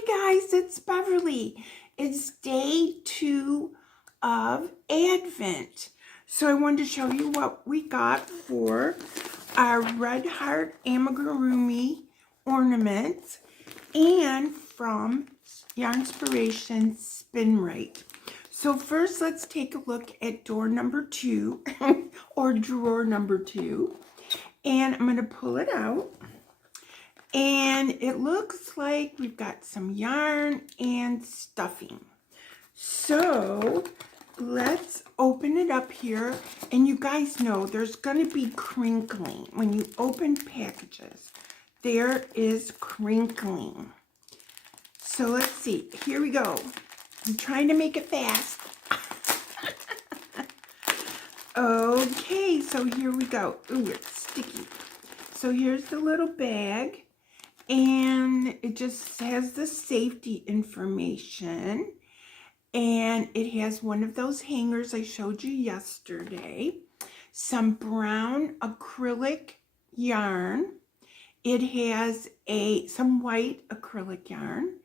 Hi guys, it's Beverly. It's day 2 of Advent. So I wanted to show you what we got for our red heart amigurumi ornaments and from Yarnspiration Spin Rate. So first let's take a look at door number 2 or drawer number 2. And I'm going to pull it out. And it looks like we've got some yarn and stuffing. So let's open it up here. And you guys know there's going to be crinkling. When you open packages, there is crinkling. So let's see. Here we go. I'm trying to make it fast. Okay, so here we go. Ooh, it's sticky. So here's the little bag. And it just has the safety information. And it has one of those hangers I showed you yesterday. Some brown acrylic yarn. It has some white acrylic yarn.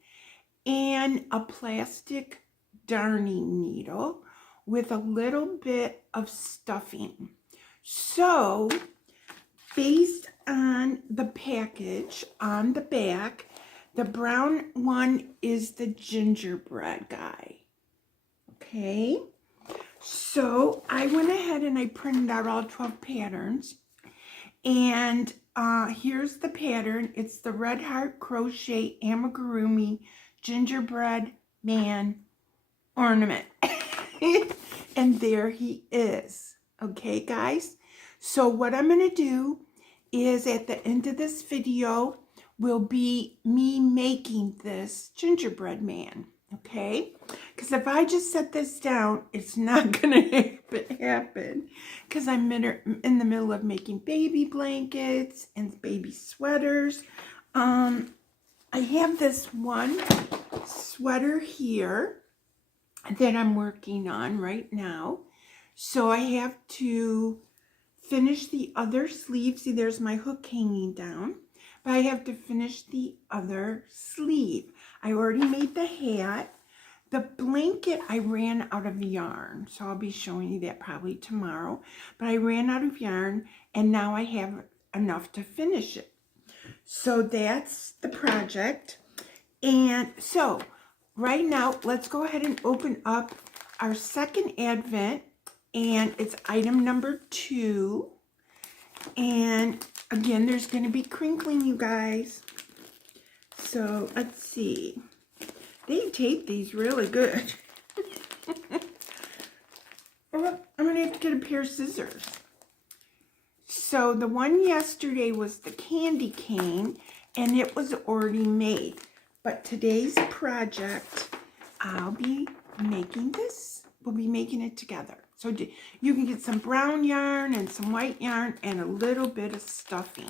And a plastic darning needle with a little bit of stuffing. So, based on the package on the back, the brown one is the gingerbread guy. Okay, so I went ahead and I printed out all 12 patterns. And here's the pattern. It's the Red Heart Crochet Amigurumi Gingerbread Man Ornament. And there he is. Okay, guys? So what I'm going to do is at the end of this video will be me making this gingerbread man, okay? Because if I just set this down, it's not going to happen because I'm in the middle of making baby blankets and baby sweaters. I have this one sweater here that I'm working on right now. So I have to finish the other sleeve. See, there's my hook hanging down. But I have to finish the other sleeve. I already made the hat. The blanket, I ran out of yarn. So I'll be showing you that probably tomorrow. But I ran out of yarn, and now I have enough to finish it. So that's the project. And so right now, let's go ahead and open up our second Advent. And it's item number 2. And again, there's going to be crinkling, you guys. So let's see. They tape these really good. Well, I'm going to have to get a pair of scissors. So the one yesterday was the candy cane, and it was already made. But today's project, I'll be making this. We'll be making it together. So you can get some brown yarn and some white yarn and a little bit of stuffing.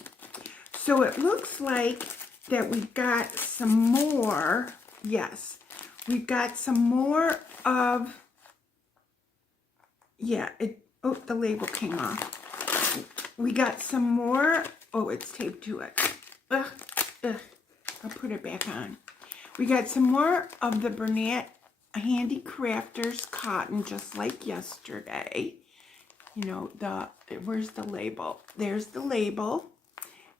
So it looks like that we've got some more. Yes, we've got some more of, yeah, oh, the label came off. We got some more, oh, it's taped to it. Ugh. I'll put it back on. We got some more of the Bernat Handy Crafters cotton, just like yesterday. You know, where's the label? There's the label.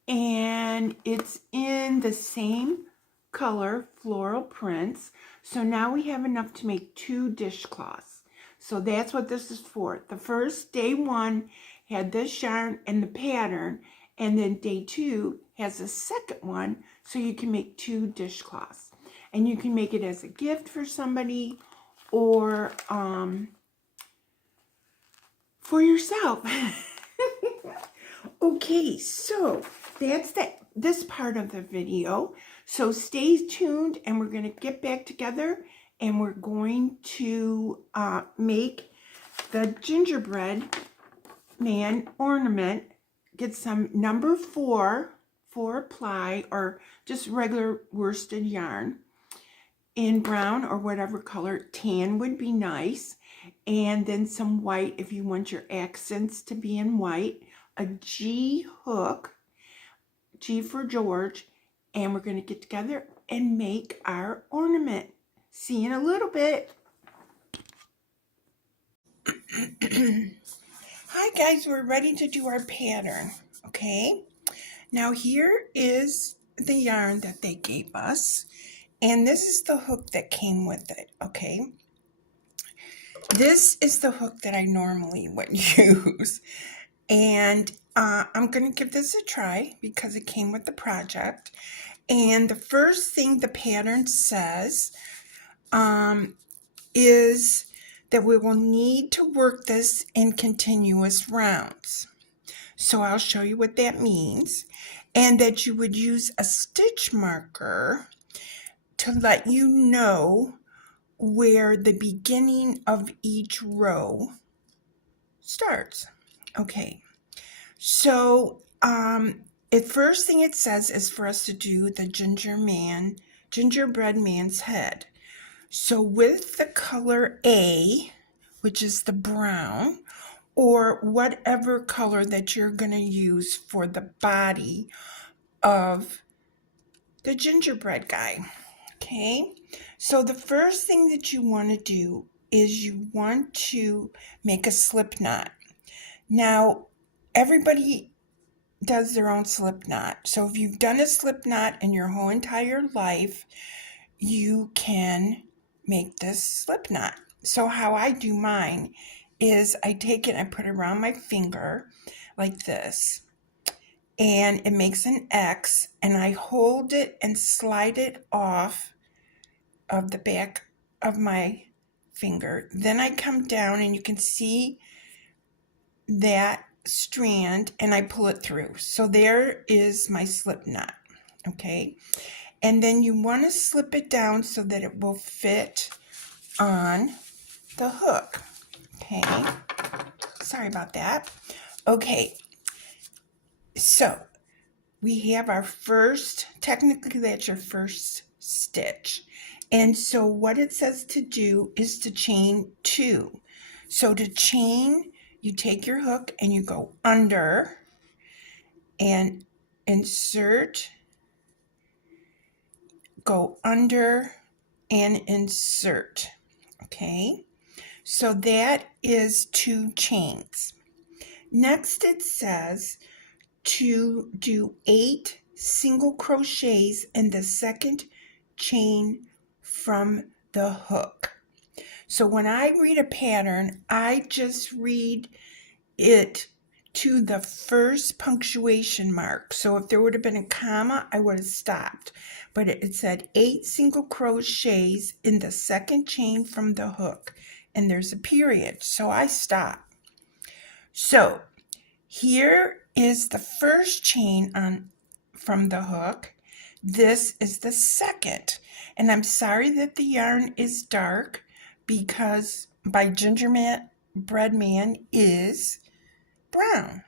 And it's in the same color, floral prints. So now we have enough to make 2 dishcloths. So that's what this is for. The first, day 1, had this yarn and the pattern. And then day 2 has a second one, so you can make 2 dishcloths. And you can make it as a gift for somebody or for yourself. Okay, so that's this part of the video. So stay tuned, and we're going to get back together, and we're going to make the gingerbread man ornament. Get some number 4 ply or just regular worsted yarn in brown or whatever color. Tan would be nice. And then some white if you want your accents to be in white. A G hook, G for George. And we're going to get together and make our ornament. See you in a little bit. Hi guys, we're ready to do our pattern, okay? Now here is the yarn that they gave us, and this is the hook that came with it, okay? This is the hook that I normally would use, and I'm going to give this a try because it came with the project. And the first thing the pattern says is that we will need to work this in continuous rounds. So I'll show you what that means, and that you would use a stitch marker to let you know where the beginning of each row starts. Okay, so the first thing it says is for us to do the gingerbread man's head. So with the color A, which is the brown, or whatever color that you're going to use for the body of the gingerbread guy. Okay, so the first thing that you want to do is you want to make a slip knot. Now, everybody does their own slip knot. So if you've done a slip knot in your whole entire life, you can make this slip knot. So how I do mine is I take it and I put it around my finger like this, and it makes an X, and I hold it and slide it off of the back of my finger. Then I come down and you can see that strand, and I pull it through. So there is my slip knot, okay? And then you want to slip it down so that it will fit on the hook, okay? Sorry about that. Okay, so we have our first, technically that's your first stitch. And so what it says to do is to chain 2. So to chain, you take your hook and you go under and insert, go under and insert, okay? So that is 2 chains. Next it says to do 8 single crochets in the second chain from the hook. So when I read a pattern, I just read it to the first punctuation mark. So if there would have been a comma, I would have stopped. But it said 8 single crochets in the second chain from the hook, and there's a period, so I stop. So here is the first chain on from the hook. This is the second, and I'm sorry that the yarn is dark because my gingerbread man is brown.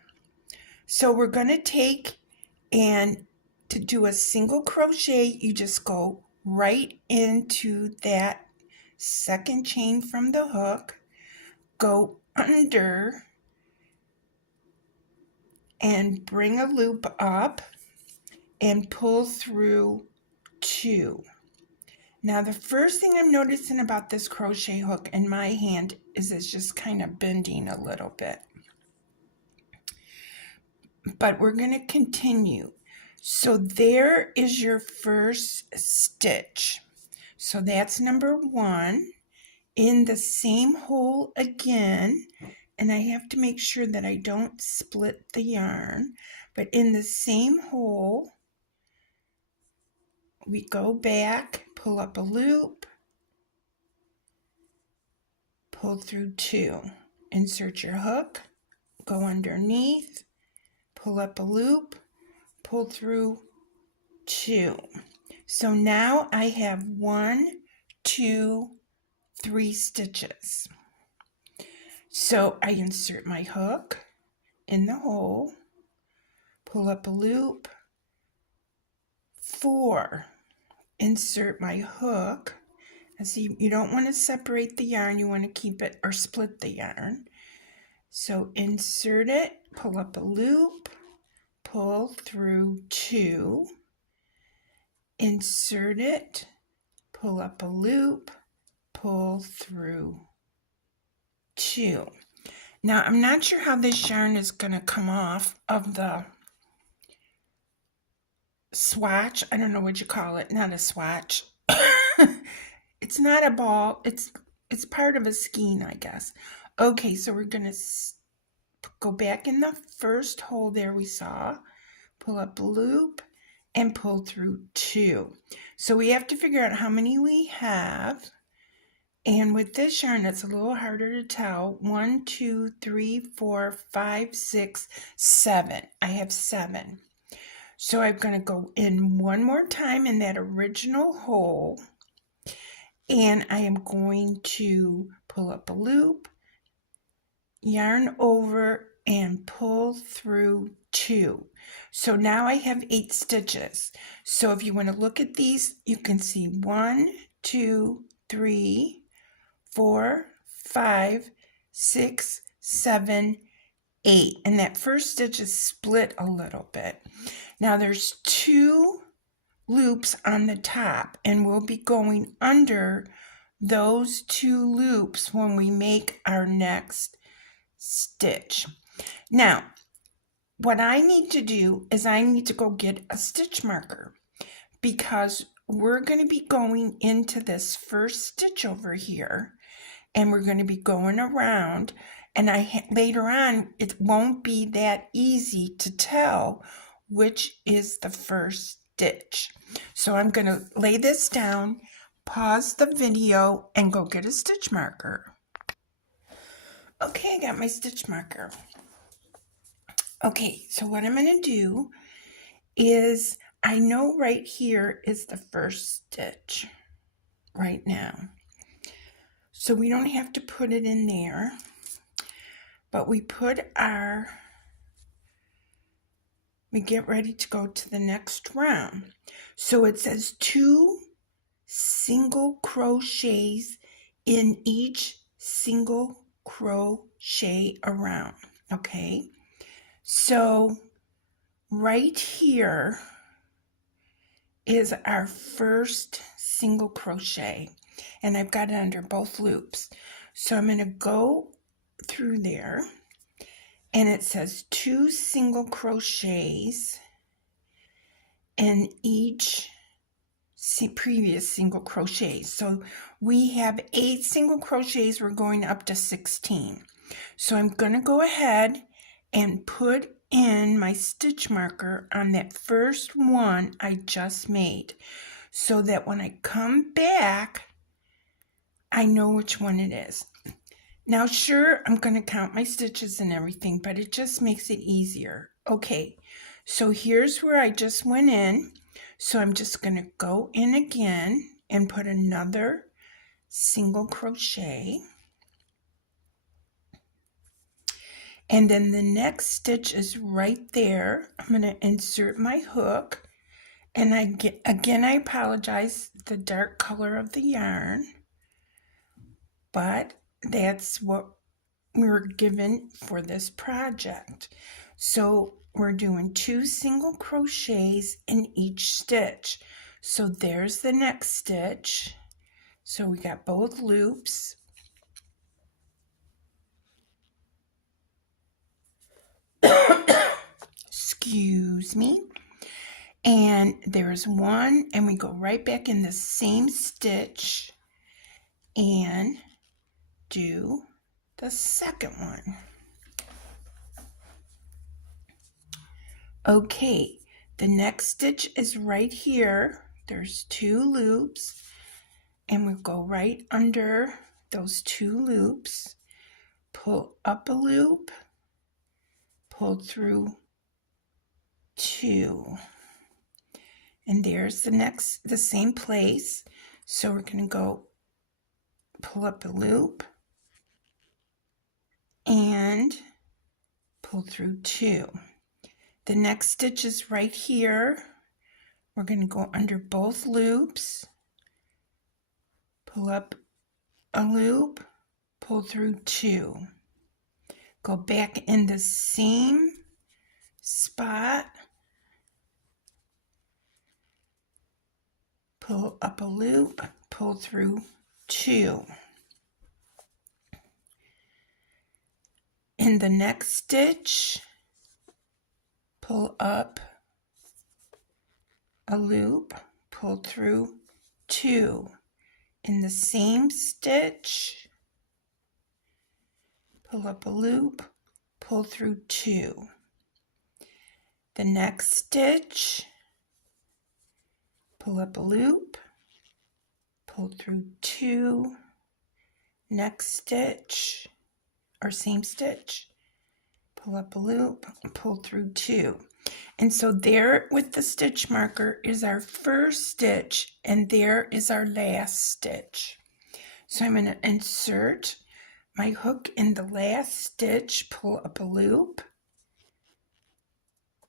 So we're going to take, and to do a single crochet, you just go right into that second chain from the hook, go under and bring a loop up and pull through 2. Now the first thing I'm noticing about this crochet hook in my hand is it's just kind of bending a little bit. But we're going to continue. So there is your first stitch. So that's number 1. In the same hole again, and I have to make sure that I don't split the yarn, but in the same hole, we go back, pull up a loop, pull through 2, insert your hook, go underneath, pull up a loop, pull through 2. So now I have 1, 2, 3 stitches. So I insert my hook in the hole, pull up a loop, 4, insert my hook. And see, you don't want to separate the yarn, you want to keep it or split the yarn. So insert it, pull up a loop, pull through 2, insert it, pull up a loop, pull through 2. Now I'm not sure how this yarn is going to come off of the swatch. I don't know what you call it. Not a swatch. It's not a ball. It's part of a skein, I guess. Okay, so we're going to go back in the first hole there we saw, pull up a loop, and pull through 2. So we have to figure out how many we have. And with this yarn, it's a little harder to tell. 1, 2, 3, 4, 5, 6, 7. I have 7. So I'm going to go in one more time in that original hole, and I am going to pull up a loop, yarn over, and pull through 2. So now I have 8 stitches. So if you want to look at these, you can see 1, 2, 3, 4, 5, 6, 7, 8. And that first stitch is split a little bit. Now there's 2 loops on the top, and we'll be going under those 2 loops when we make our next stitch. Now, what I need to do is I need to go get a stitch marker, because we're going to be going into this first stitch over here, and we're going to be going around, and later on it won't be that easy to tell which is the first stitch. So I'm going to lay this down, pause the video, and go get a stitch marker. Okay, I got my stitch marker. Okay, so what I'm going to do is, I know right here is the first stitch right now. So we don't have to put it in there, but we get ready to go to the next round. So it says 2 single crochets in each single crochet around. Okay, so right here is our first single crochet, and I've got it under both loops. So I'm going to go through there, and it says 2 single crochets in each previous single crochet. So we have 8 single crochets. We're going up to 16. So I'm going to go ahead and put in my stitch marker on that first one I just made, so that when I come back, I know which one it is. Now, sure, I'm going to count my stitches and everything, but it just makes it easier. Okay, so here's where I just went in. So I'm just going to go in again and put another single crochet. And then the next stitch is right there. I'm going to insert my hook. And again, I apologize, the dark color of the yarn, but that's what we were given for this project. So we're doing 2 single crochets in each stitch. So there's the next stitch. So we got both loops. Excuse me. And there's one, and we go right back in the same stitch and do the second one. Okay, the next stitch is right here. There's 2 loops, and we'll go right under those 2 loops, pull up a loop, pull through 2, and there's the same place. So we're going to go pull up a loop and pull through 2. The next stitch is right here. We're going to go under both loops, pull up a loop, pull through 2, go back in the same spot, pull up a loop, pull through 2. In the next stitch, pull up a loop, pull through 2. In the same stitch, pull up a loop, pull through 2. The next stitch, pull up a loop, pull through 2. Next stitch, or same stitch, pull up a loop, pull through 2. And so there with the stitch marker is our first stitch, and there is our last stitch. So I'm going to insert my hook in the last stitch, pull up a loop,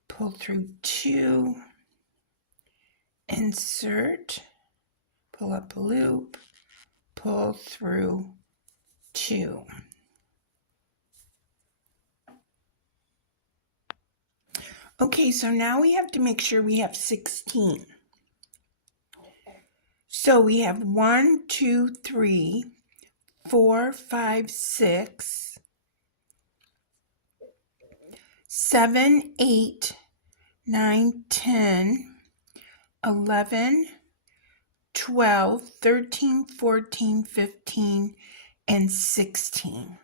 pull through 2, insert, pull up a loop, pull through 2. Okay, so now we have to make sure we have 16. So we have 1, 2, 3, 4, 5, 6, 7, 8, 9, 10, 11, 12, 13, 14, 15, and 16.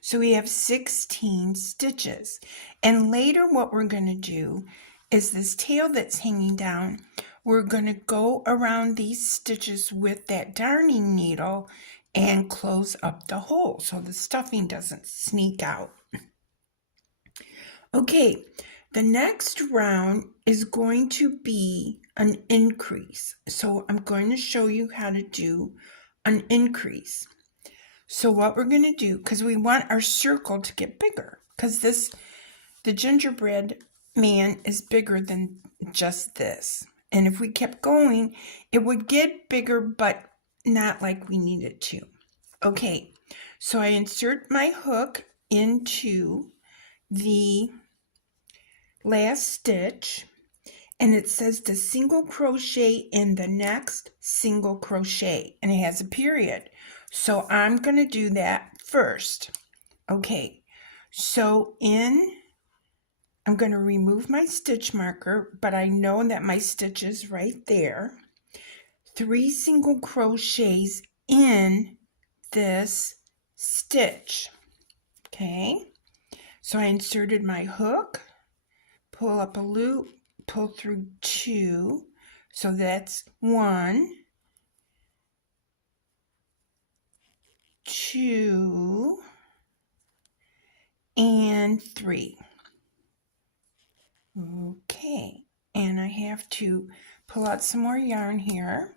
So we have 16 stitches. And later what we're going to do is this tail that's hanging down, we're going to go around these stitches with that darning needle and close up the hole so the stuffing doesn't sneak out. Okay, the next round is going to be an increase. So I'm going to show you how to do an increase. So what we're going to do, because we want our circle to get bigger, because the gingerbread man is bigger than just this. And if we kept going, it would get bigger, but not like we need it to. Okay, so I insert my hook into the last stitch, and it says to single crochet in the next single crochet, and it has a period. So I'm going to do that first. Okay, so I'm going to remove my stitch marker, but I know that my stitch is right there. 3 single crochets in this stitch. Okay, so I inserted my hook, pull up a loop, pull through 2. So that's 1, 2, and 3. Okay, and I have to pull out some more yarn here.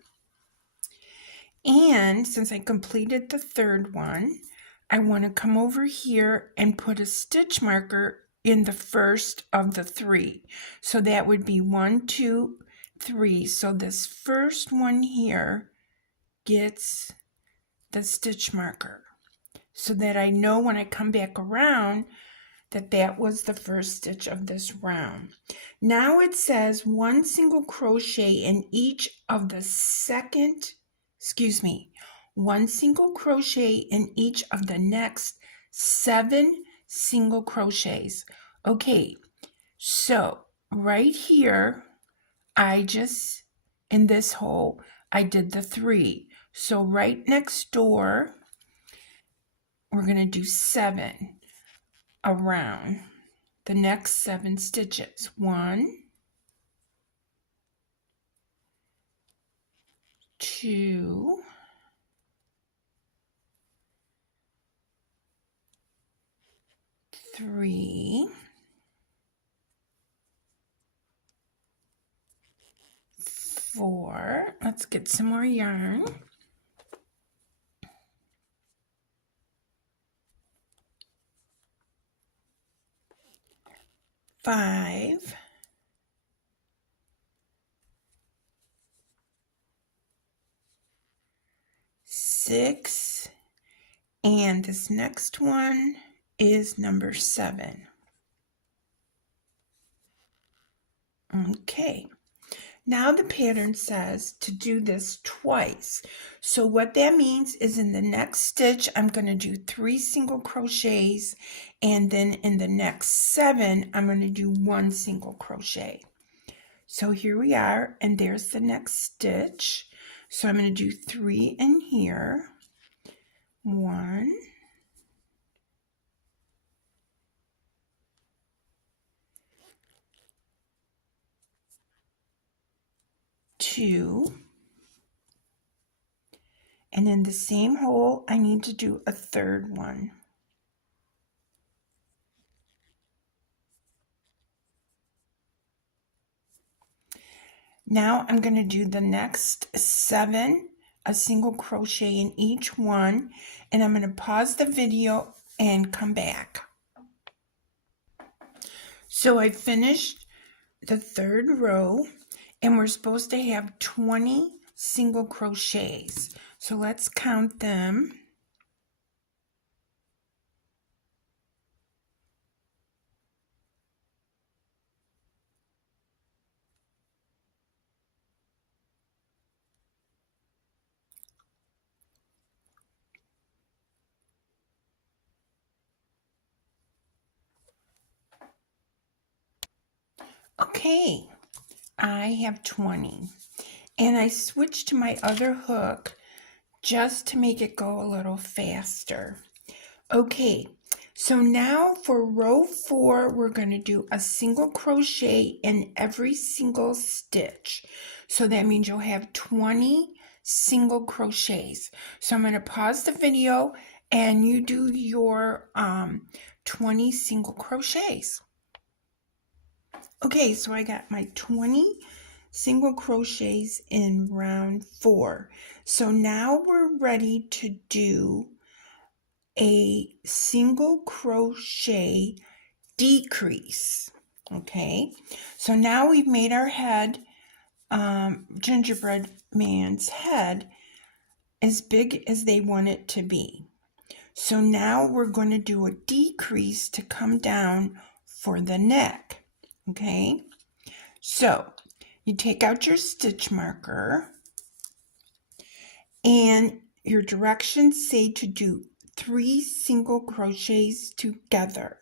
And since I completed the third one, I want to come over here and put a stitch marker in the first of the 3. So that would be 1, 2, 3. So this first one here gets the stitch marker so that I know when I come back around that was the first stitch of this round. Now it says 1 single crochet in each of the 1 single crochet in each of the next 7 single crochets. Okay, so right here, in this hole, I did the 3. So right next door, we're going to do 7 around the next 7 stitches. 1, 2, 3, 4. Let's get some more yarn. 5, 6, and this next one is number 7. Okay, Now the pattern says to do this twice. So what that means is in the next stitch, I'm going to do 3 single crochets, and then in the next 7, I'm going to do 1 single crochet. So here we are, and there's the next stitch. So I'm going to do 3 in here. 1, 2, and in the same hole, I need to do a third one. Now I'm going to do the next 7, a single crochet in each one, and I'm going to pause the video and come back. So I finished the 3rd row, and we're supposed to have 20 single crochets. So let's count them. Okay, I have 20, and I switched to my other hook just to make it go a little faster. Okay, so now for row 4, we're going to do a single crochet in every single stitch. So that means you'll have 20 single crochets. So I'm going to pause the video and you do your 20 single crochets. Okay, so I got my 20 single crochets in round 4. So now we're ready to do a single crochet decrease. Okay, so now we've made our head, gingerbread man's head, as big as they want it to be. So now we're going to do a decrease to come down for the neck. Okay, so you take out your stitch marker, and your directions say to do 3 single crochets together.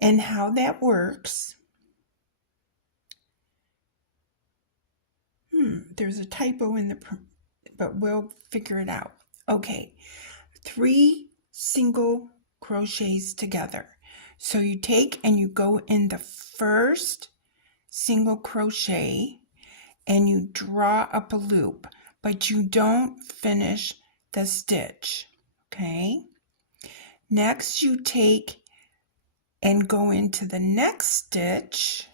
And how that works, there's a typo in the, but we'll figure it out. Okay, 3 single crochets together. So you take and you go in the first single crochet and you draw up a loop, but you don't finish the stitch. Okay, next you take and go into the next stitch,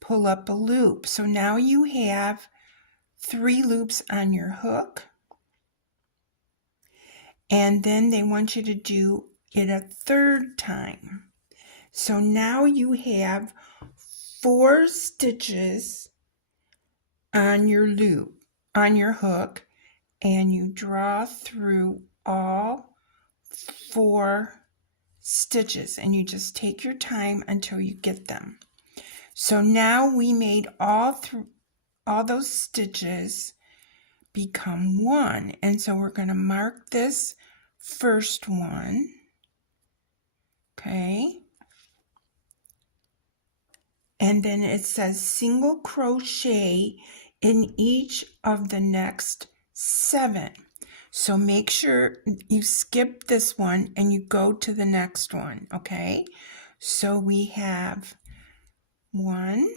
pull up a loop. So now you have 3 loops on your hook, and then they want you to do it a 3rd time. So now you have 4 stitches on your loop, on your hook, and you draw through all 4 stitches, and you just take your time until you get them. So now we made all those stitches become 1, and so we're going to mark this first one. Okay, and then it says single crochet in each of the next 7. So make sure you skip this one and you go to the next one. Okay, so we have 1,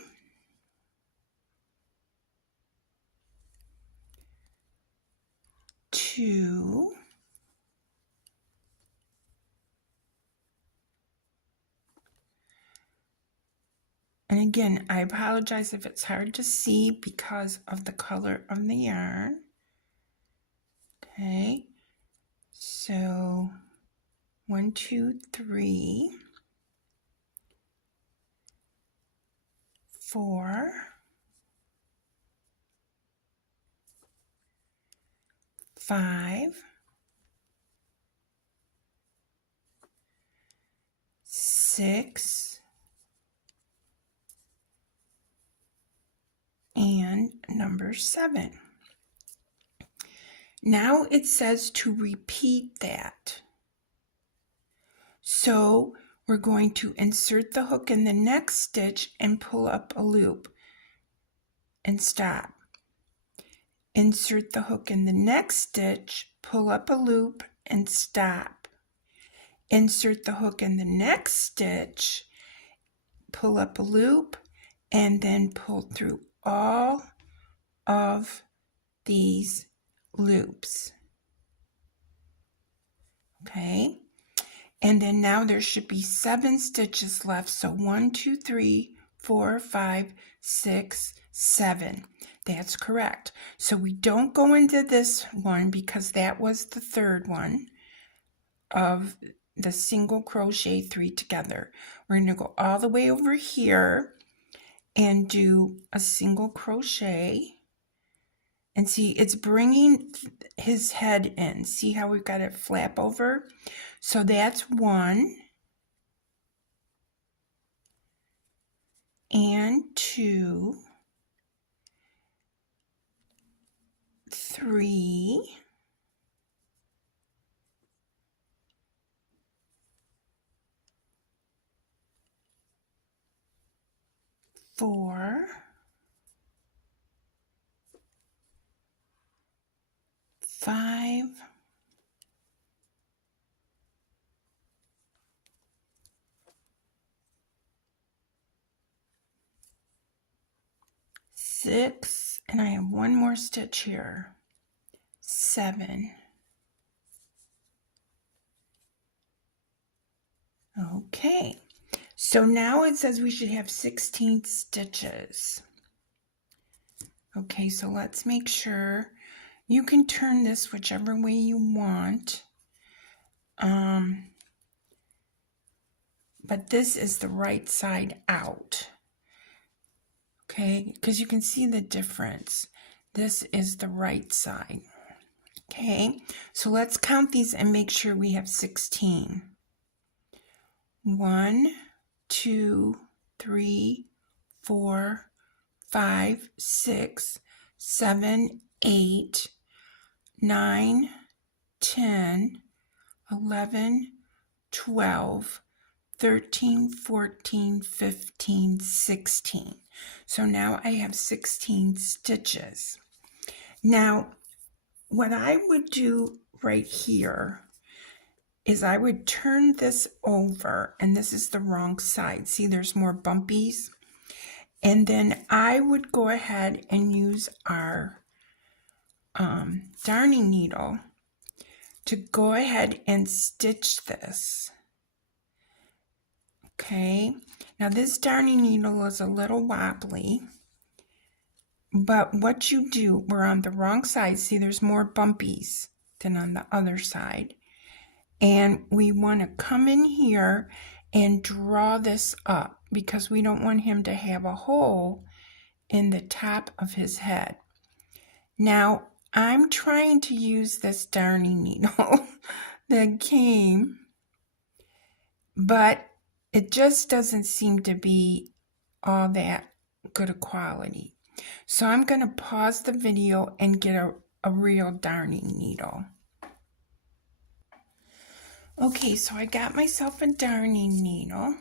2, and again, I apologize if it's hard to see because of the color of the yarn. Okay, so 1, 2, 3, 4, 5, 6, and number 7. Now it says to repeat that. So we're going to insert the hook in the next stitch and pull up a loop and stop. Insert the hook in the next stitch, pull up a loop and stop. Insert the hook in the next stitch, pull up a loop, and then pull through all of these loops. Okay, and then now there should be 7 stitches left. So 1, 2, 3, 4, 5, 6, 7. That's correct. So we don't go into this one because that was the third one of the single crochet 3 together. We're going to go all the way over here and do a single crochet. And see, it's bringing his head in. See how we've got it flap over? So that's 1 and 2, 3, 4, 5, 6, and I have one more stitch here, 7. Okay, so now it says we should have 16 stitches. Okay, so let's make sure. You can turn this whichever way you want. But this is the right side out. Okay, because you can see the difference. This is the right side. Okay, so let's count these and make sure we have 16. 1, 2, 3, 4, 5, 6, 7, 8, 9, 10, 11, 12, 13, 14, 15, 16. So now I have 16 stitches. Now, what I would do right here is I would turn this over, and this is the wrong side. See, there's more bumpies. And then I would go ahead and use our darning needle to go ahead and stitch this. Okay, now this darning needle is a little wobbly, but what you do, we're on the wrong side. See, there's more bumpies than on the other side. And we want to come in here and draw this up because we don't want him to have a hole in the top of his head. Now, I'm trying to use this darning needle that came, but it just doesn't seem to be all that good a quality. So I'm going to pause the video and get a real darning needle. Okay, so I got myself a darning needle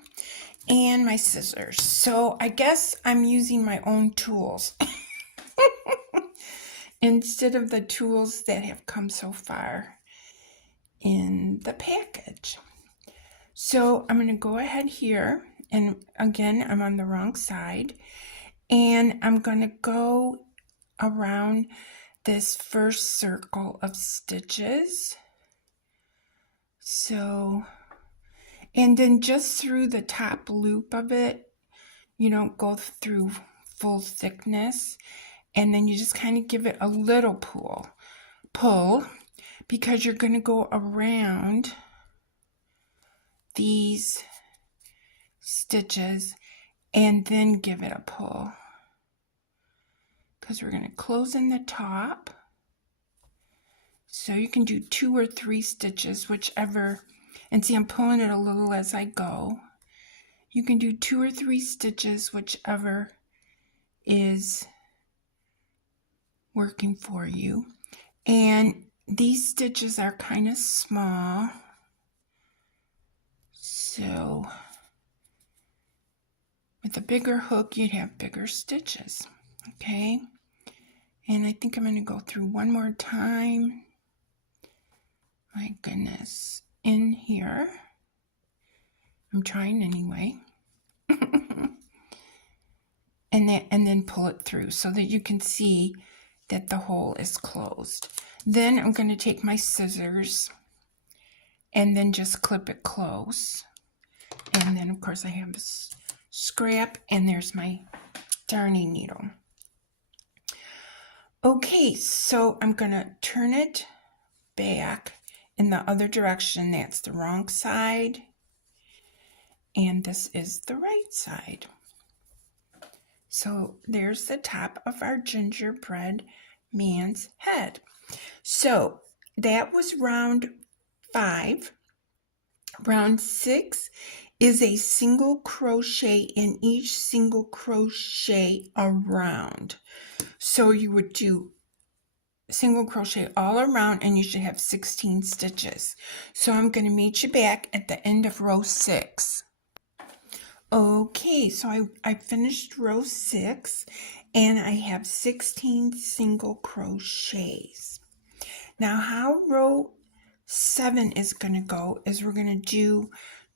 and my scissors. So I guess I'm using my own tools instead of the tools that have come so far in the package. So I'm going to go ahead here, and again, I'm on the wrong side, and I'm going to go around this first circle of stitches. So, and then just through the top loop of it, you don't go through full thickness, and then you just kind of give it a little pull, because you're going to go around these stitches and then give it a pull, because we're going to close in the top. So you can do 2 or 3 stitches, whichever, and see I'm pulling it a little as I go. You can do 2 or 3 stitches, whichever is working for you. And these stitches are kind of small, so with a bigger hook you'd have bigger stitches. Okay, and I think I'm going to go through one more time. My goodness, in here. I'm trying anyway. and then pull it through so that you can see that the hole is closed. Then I'm going to take my scissors and then just clip it close. And then of course I have a scrap, and there's my darning needle. Okay, so I'm going to turn it back in the other direction. That's the wrong side, and this is the right side. So there's the top of our gingerbread man's head. So that was round 5. Round 6 is a single crochet in each single crochet around. So you would do single crochet all around, and you should have 16 stitches. So I'm going to meet you back at the end of row 6. Okay, so I finished row 6, and I have 16 single crochets. Now how row 7 is going to go is we're going to do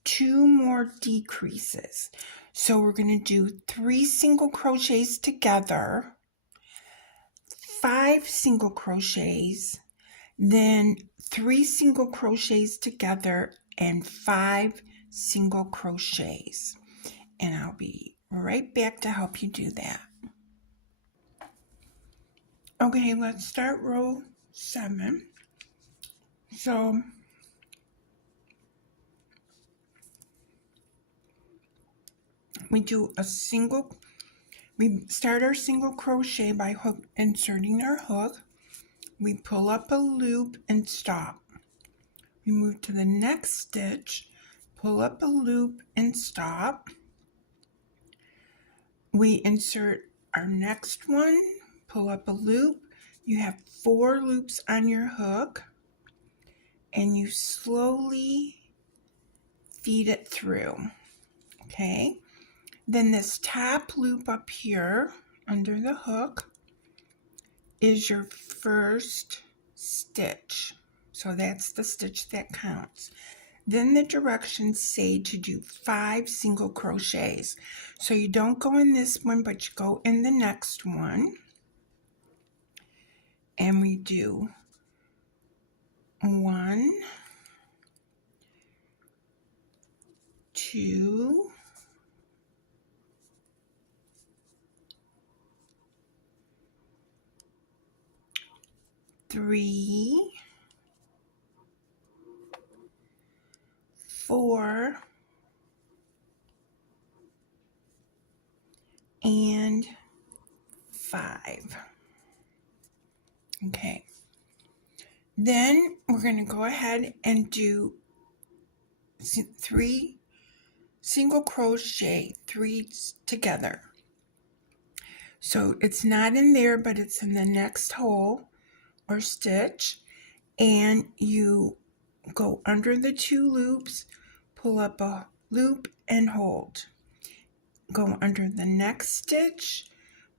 2 more decreases. So we're going to do 3 single crochets together, 5 single crochets, then 3 single crochets together, and 5 single crochets. And I'll be right back to help you do that. Okay, let's start row 7. So we start our single crochet by inserting our hook. We pull up a loop and stop. We move to the next stitch, pull up a loop and stop. We insert our next one, pull up a loop. You have 4 loops on your hook, and you slowly feed it through. Okay, then this top loop up here under the hook is your first stitch. So that's the stitch that counts. Then the directions say to do 5 single crochets. So you don't go in this one, but you go in the next one. And we do 1, 2, 3, 4, and 5. Okay. Then we're going to go ahead and do 3 single crochet, 3 together. So it's not in there, but it's in the next hole or stitch, and you go under the 2 loops, pull up a loop and hold. Go under the next stitch,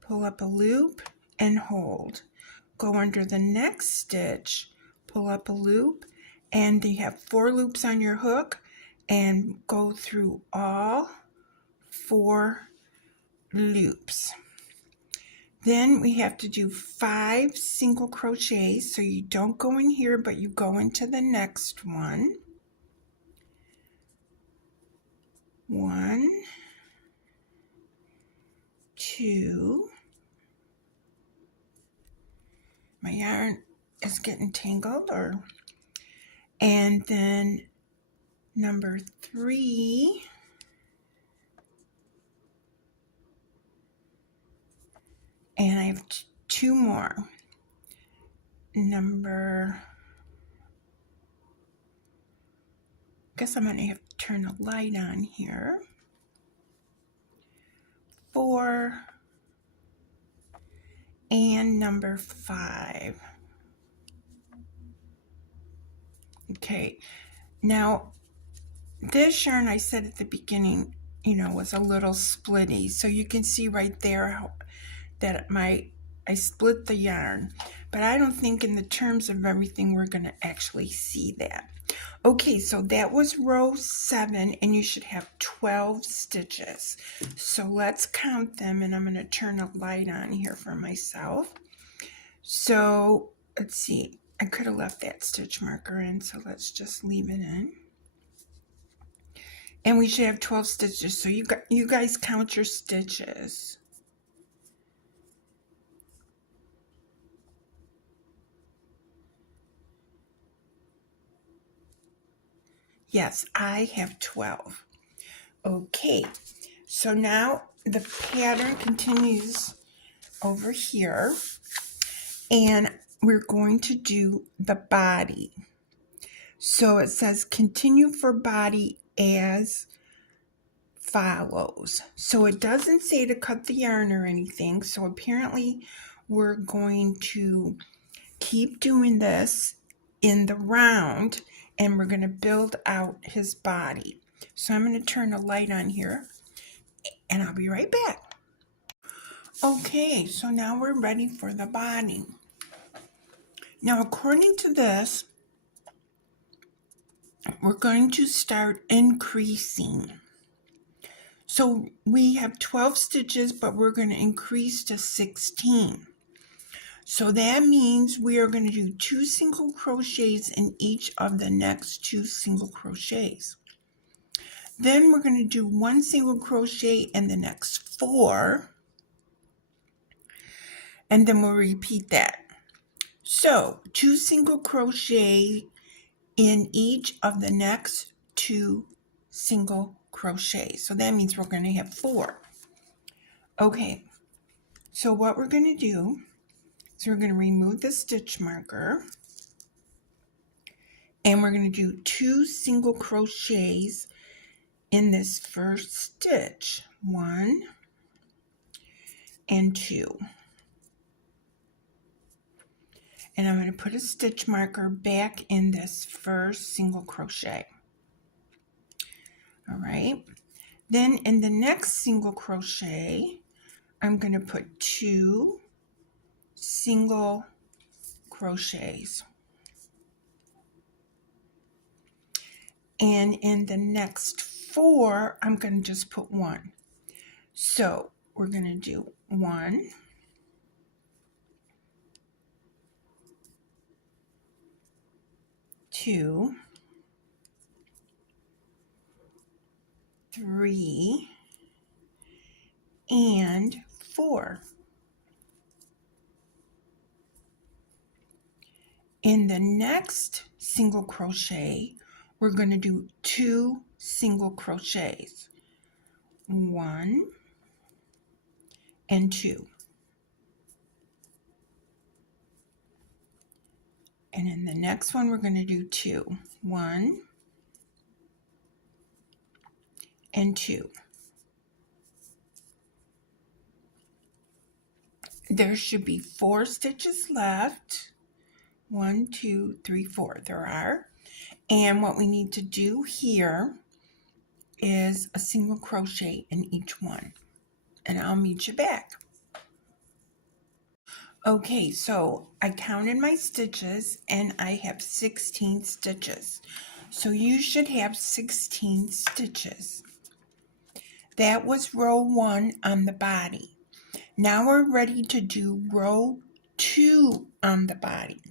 pull up a loop and hold. Go under the next stitch, pull up a loop, and you have 4 loops on your hook, and go through all 4 loops. Then we have to do 5 single crochets, so you don't go in here, but you go into the next one. 1, 2, my yarn is getting tangled, and then number 3, and I have 2 more. Guess I'm going to have to turn the light on here. 4, and number 5. Okay, now this yarn, I said at the beginning, was a little splitty. So you can see right there how that I split the yarn, but I don't think in the terms of everything we're going to actually see that. Okay, so that was row 7, and you should have 12 stitches. So let's count them, and I'm going to turn a light on here for myself. So let's see, I could have left that stitch marker in, so let's just leave it in. And we should have 12 stitches. So you guys count your stitches. Yes, I have 12. Okay, so now the pattern continues over here, and we're going to do the body. So it says continue for body as follows. So it doesn't say to cut the yarn or anything. So apparently we're going to keep doing this in the round, and we're going to build out his body. So I'm going to turn a light on here, and I'll be right back. Okay, so now we're ready for the body. Now, according to this, we're going to start increasing. So we have 12 stitches, but we're going to increase to 16. So that means we are going to do 2 single crochets in each of the next 2 single crochets. Then we're going to do 1 single crochet in the next 4, and then we'll repeat that. So 2 single crochet in each of the next 2 single crochets. So that means we're going to have 4. Okay, so what we're going to do is we're going to remove the stitch marker, and we're going to do 2 single crochets in this first stitch, 1 and 2. And I'm going to put a stitch marker back in this first single crochet. All right, then in the next single crochet, I'm going to put 2 single crochets. And in the next 4, I'm going to just put 1. So we're going to do 1, 2, 3, and 4. In the next single crochet, we're going to do 2 single crochets, 1 and 2. And in the next one, we're going to do 2, 1 and 2. There should be 4 stitches left. 1, 2, 3, 4. There are. And what we need to do here is a single crochet in each one. And I'll meet you back. Okay, so I counted my stitches and I have 16 stitches. So you should have 16 stitches. That was row 1 on the body. Now we're ready to do row 2 on the body,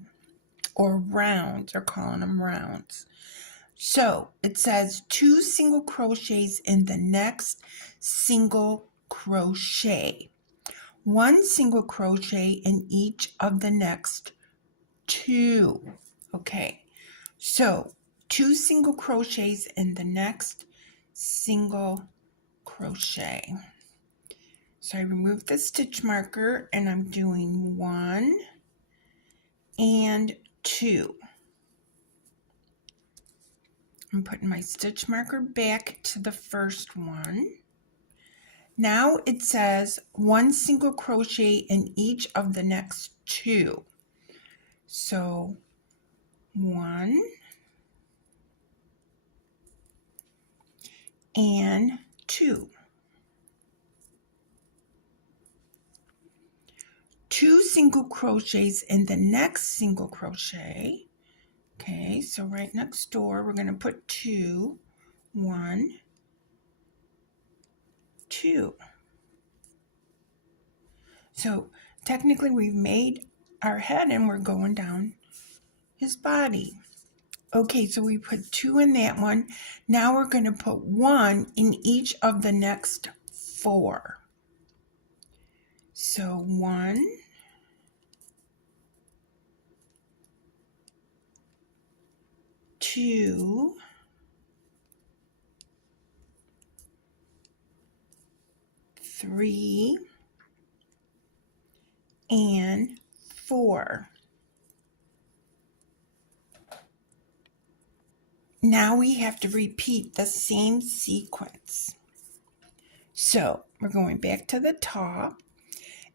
or rounds. They're calling them rounds. So it says 2 single crochets in the next single crochet, 1 single crochet in each of the next 2. Okay, so 2 single crochets in the next single crochet. So I removed the stitch marker, and I'm doing 1 and 2. I'm putting my stitch marker back to the first one, Now it says 1 single crochet in each of the next 2. So 1 and 2. 2 single crochets in the next single crochet. Okay, so right next door we're going to put 2, 1, 2. So technically we've made our head and we're going down his body. Okay, so we put 2 in that one. Now we're going to put 1 in each of the next 4. So 1, 2, 3, and 4. Now we have to repeat the same sequence. So we're going back to the top.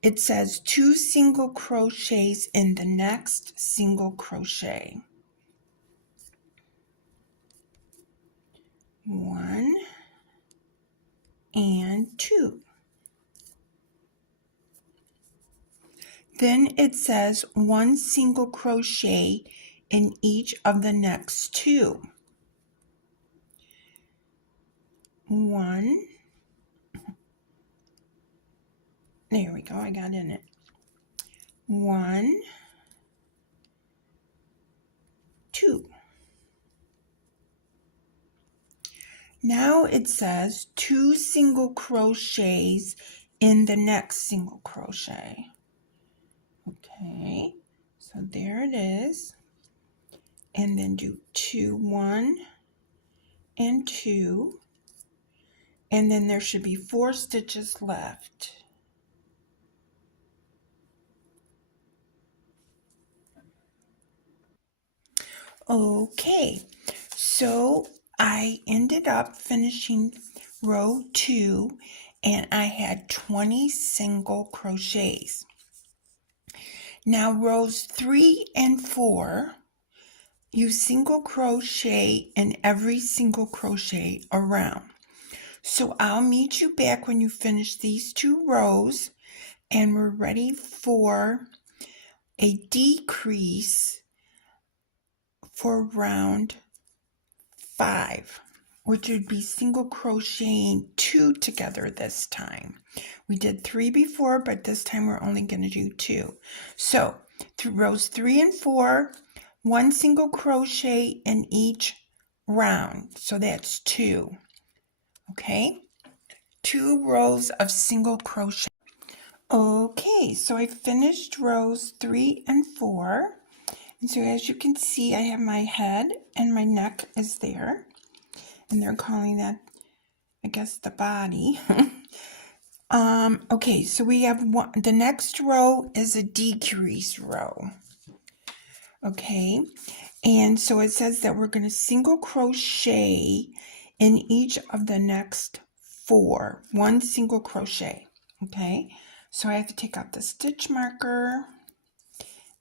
It says 2 single crochets in the next single crochet. 1 and 2. Then it says 1 single crochet in each of the next 2. 1, there we go, I got in it. 1, 2. Now it says 2 single crochets in the next single crochet. Okay, so there it is. And then do 2, 1, and 2. And then there should be 4 stitches left. Okay, so I ended up finishing row 2 and I had 20 single crochets. Now rows 3 and 4, you single crochet in every single crochet around. So I'll meet you back when you finish these 2 rows and we're ready for a decrease for round 5, which would be single crocheting 2 together this time. We did 3 before, but this time we're only going to do 2. So through rows 3 and 4, 1 single crochet in each round. So that's 2. Okay, 2 rows of single crochet. Okay, so I finished rows 3 and 4. And so as you can see, I have my head and my neck is there. And they're calling that, I guess, the body. Okay, so we have the next row is a decrease row. Okay, and so it says that we're going to single crochet in each of the next 4, 1 single crochet. Okay, so I have to take out the stitch marker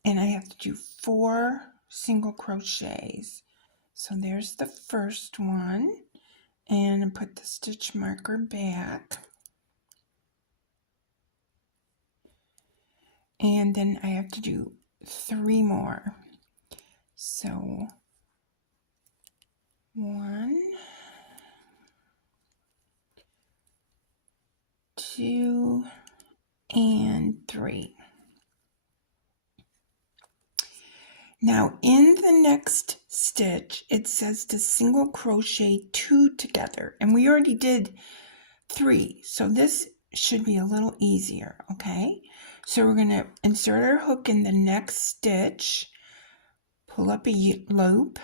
and I have to do 4 single crochets. So there's the first one, and I put the stitch marker back. And then I have to do 3 more. So 1, 2, and 3. Now in the next stitch, it says to single crochet 2 together, and we already did 3, so this should be a little easier. Okay, so we're going to insert our hook in the next stitch, pull up a loop,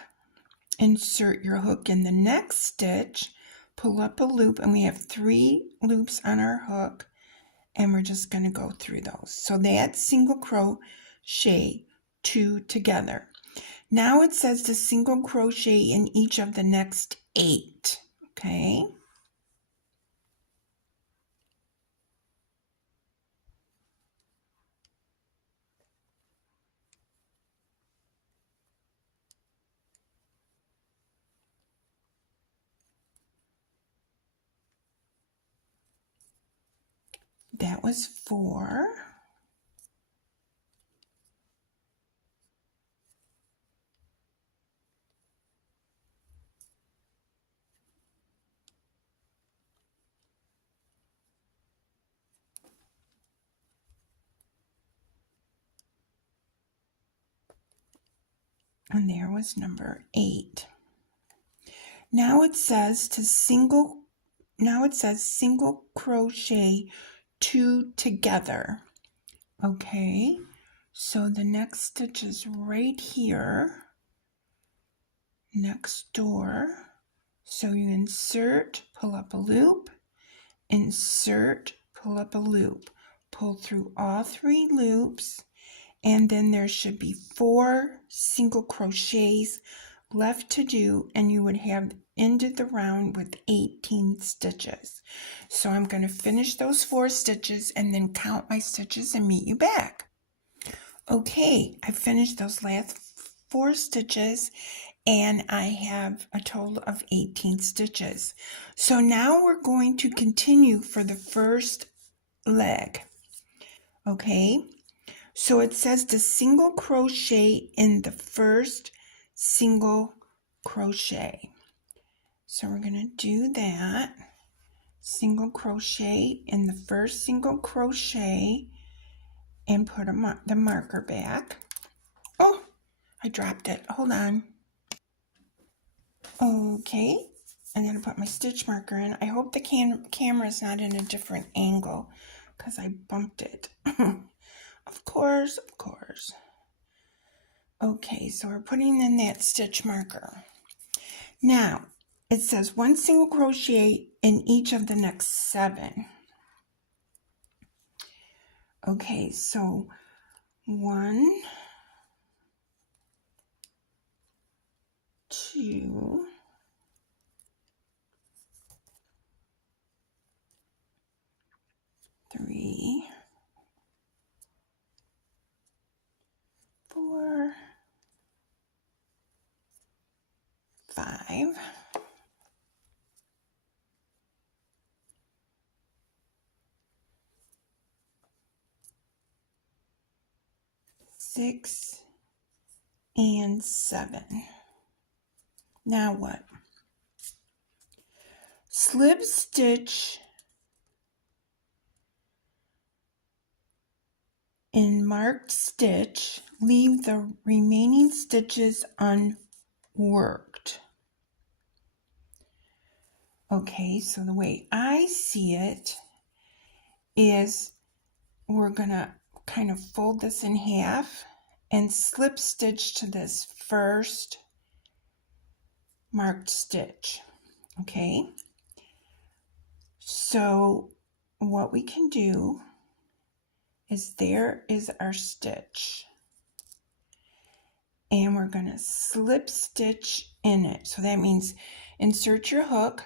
insert your hook in the next stitch, pull up a loop, and we have 3 loops on our hook, and we're just going to go through those. So that's single crochet 2 together. Now it says to single crochet in each of the next 8. Okay, That was 4. And there was number 8. Now it says single crochet 2 together. Okay, so the next stitch is right here, next door. So you insert, pull up a loop, insert, pull up a loop, pull through all 3 loops, and then there should be 4 single crochets left to do, and you would have ended the round with 18 stitches. So I'm going to finish those 4 stitches and then count my stitches and meet you back. Okay, I finished those last 4 stitches and I have a total of 18 stitches. So now we're going to continue for the first leg. Okay, so it says to single crochet in the first single crochet. So we're going to do that. Single crochet in the first single crochet and put the marker back. Oh, I dropped it. Hold on. Okay, I'm going to put my stitch marker in. I hope the camera is not in a different angle because I bumped it. Of course. Okay, so we're putting in that stitch marker. Now, it says 1 single crochet in each of the next 7. Okay, so 1, 2, 3, 4, 5, 6, and 7. Now what? Slip stitch in marked stitch, leave the remaining stitches unworked. Okay, so the way I see it is we're gonna kind of fold this in half and slip stitch to this first marked stitch. Okay, so what we can do is there is our stitch and we're going to slip stitch in it. So that means insert your hook,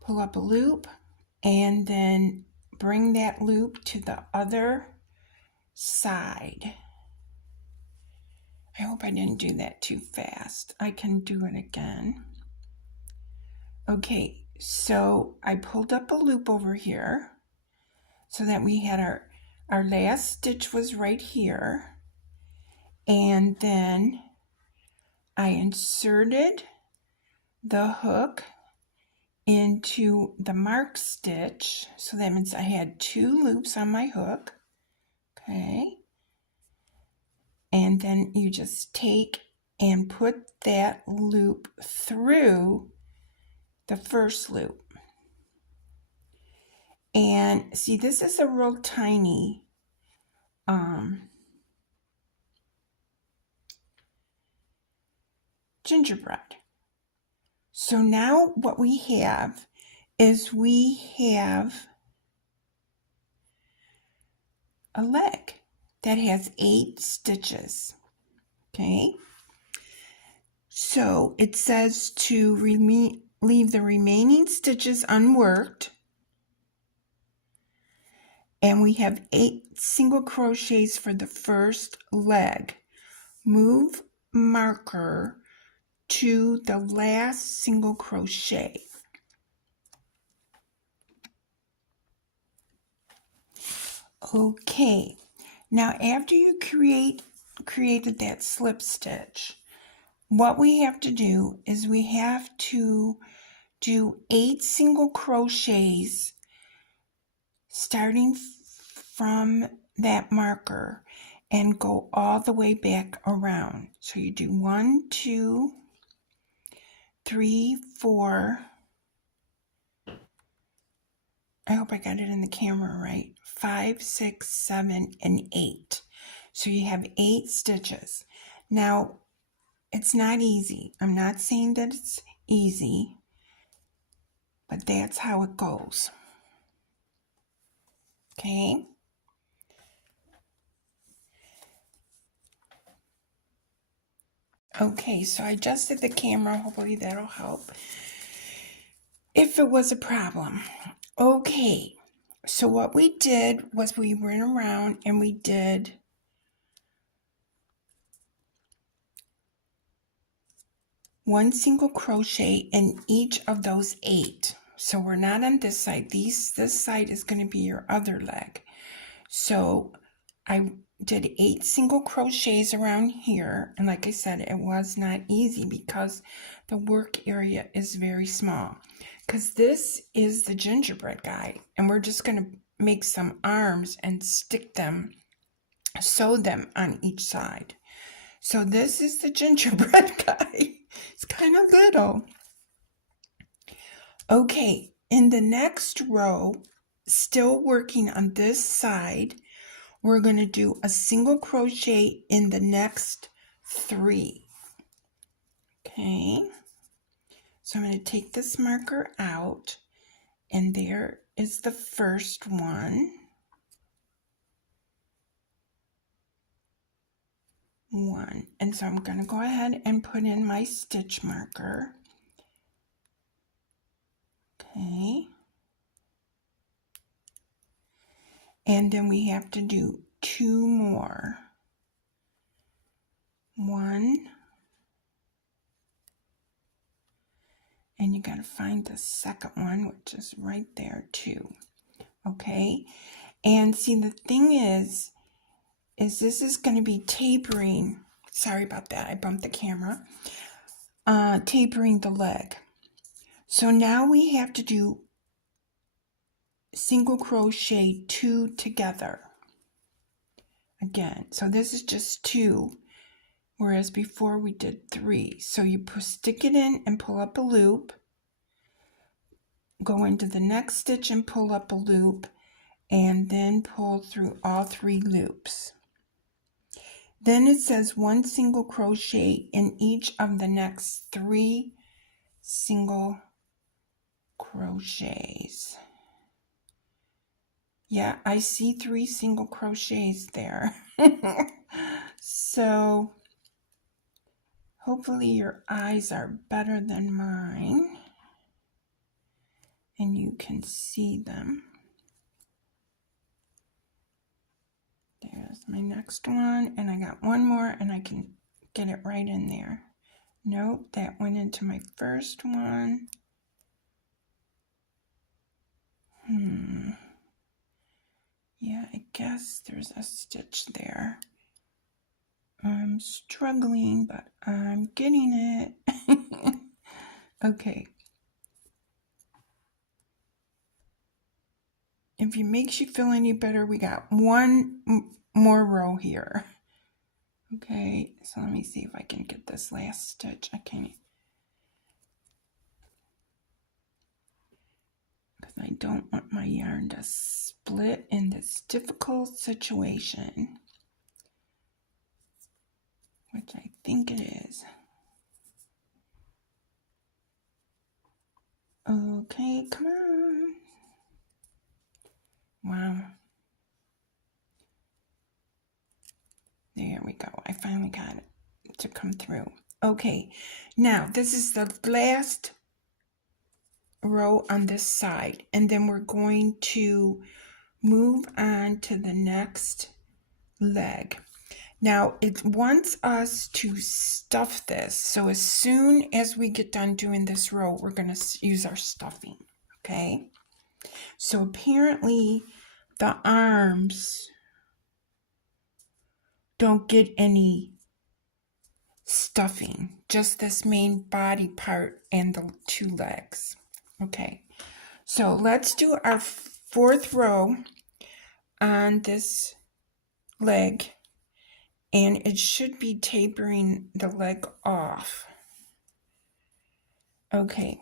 pull up a loop, and then bring that loop to the other side. I hope I didn't do that too fast. I can do it again. Okay, so I pulled up a loop over here so that we had our last stitch was right here. And then I inserted the hook into the marked stitch. So that means I had 2 loops on my hook. Okay. And then you just take and put that loop through the first loop. And see, this is a real tiny gingerbread. So now what we have is we have a leg that has 8 stitches. Okay, so it says to leave the remaining stitches unworked, and we have 8 single crochets for the first leg. Move marker to the last single crochet. Okay, now after you created that slip stitch, what we have to do is we have to do 8 single crochets starting from that marker and go all the way back around. So you do 1, 2, 3, 4. I hope I got it in the camera right. 5, 6, 7, and 8. So you have 8 stitches. Now, it's not easy. I'm not saying that it's easy, but that's how it goes. Okay? Okay, so I adjusted the camera. Hopefully that'll help if it was a problem. Okay, so what we did was we went around and we did one single crochet in each of those 8. So we're not on this side. This side is going to be your other leg. So I did 8 single crochets around here, and like I said, it was not easy because the work area is very small, because this is the gingerbread guy, and we're just going to make some arms and stick them, sew them on each side. So this is the gingerbread guy. It's kind of little. Okay, in the next row, still working on this side, we're going to do a single crochet in the next 3. Okay, so I'm going to take this marker out, and there is the first one. 1, and so I'm going to go ahead and put in my stitch marker. Okay, and then we have to do 2 more. 1, and you got to find the second one, which is right there too. Okay, and see, the thing is this is going to be tapering. Sorry about that, I bumped the camera. Tapering the leg. So now we have to do single crochet 2 together again. So this is just 2, whereas before we did 3. So you stick it in and pull up a loop, go into the next stitch and pull up a loop, and then pull through all 3 loops. Then it says 1 single crochet in each of the next 3 single crochets. Yeah, I see 3 single crochets there. So hopefully your eyes are better than mine and you can see them. There's my next one, and I got one more, and I can get it right in there. Nope, that went into my first one. Yeah, I guess there's a stitch there. I'm struggling, but I'm getting it. Okay. If it makes you feel any better, we got 1 more row here. Okay, so let me see if I can get this last stitch. I can't, because I don't want my yarn to split in this difficult situation, which I think it is. Okay, come on. Wow. There we go. I finally got it to come through. Okay, now this is the last row on this side, and then we're going to move on to the next leg. Now it wants us to stuff this, so as soon as we get done doing this row, we're going to use our stuffing. Okay, so apparently the arms don't get any stuffing, just this main body part and the 2 legs. Okay, so let's do our 4th row on this leg, and it should be tapering the leg off. Okay,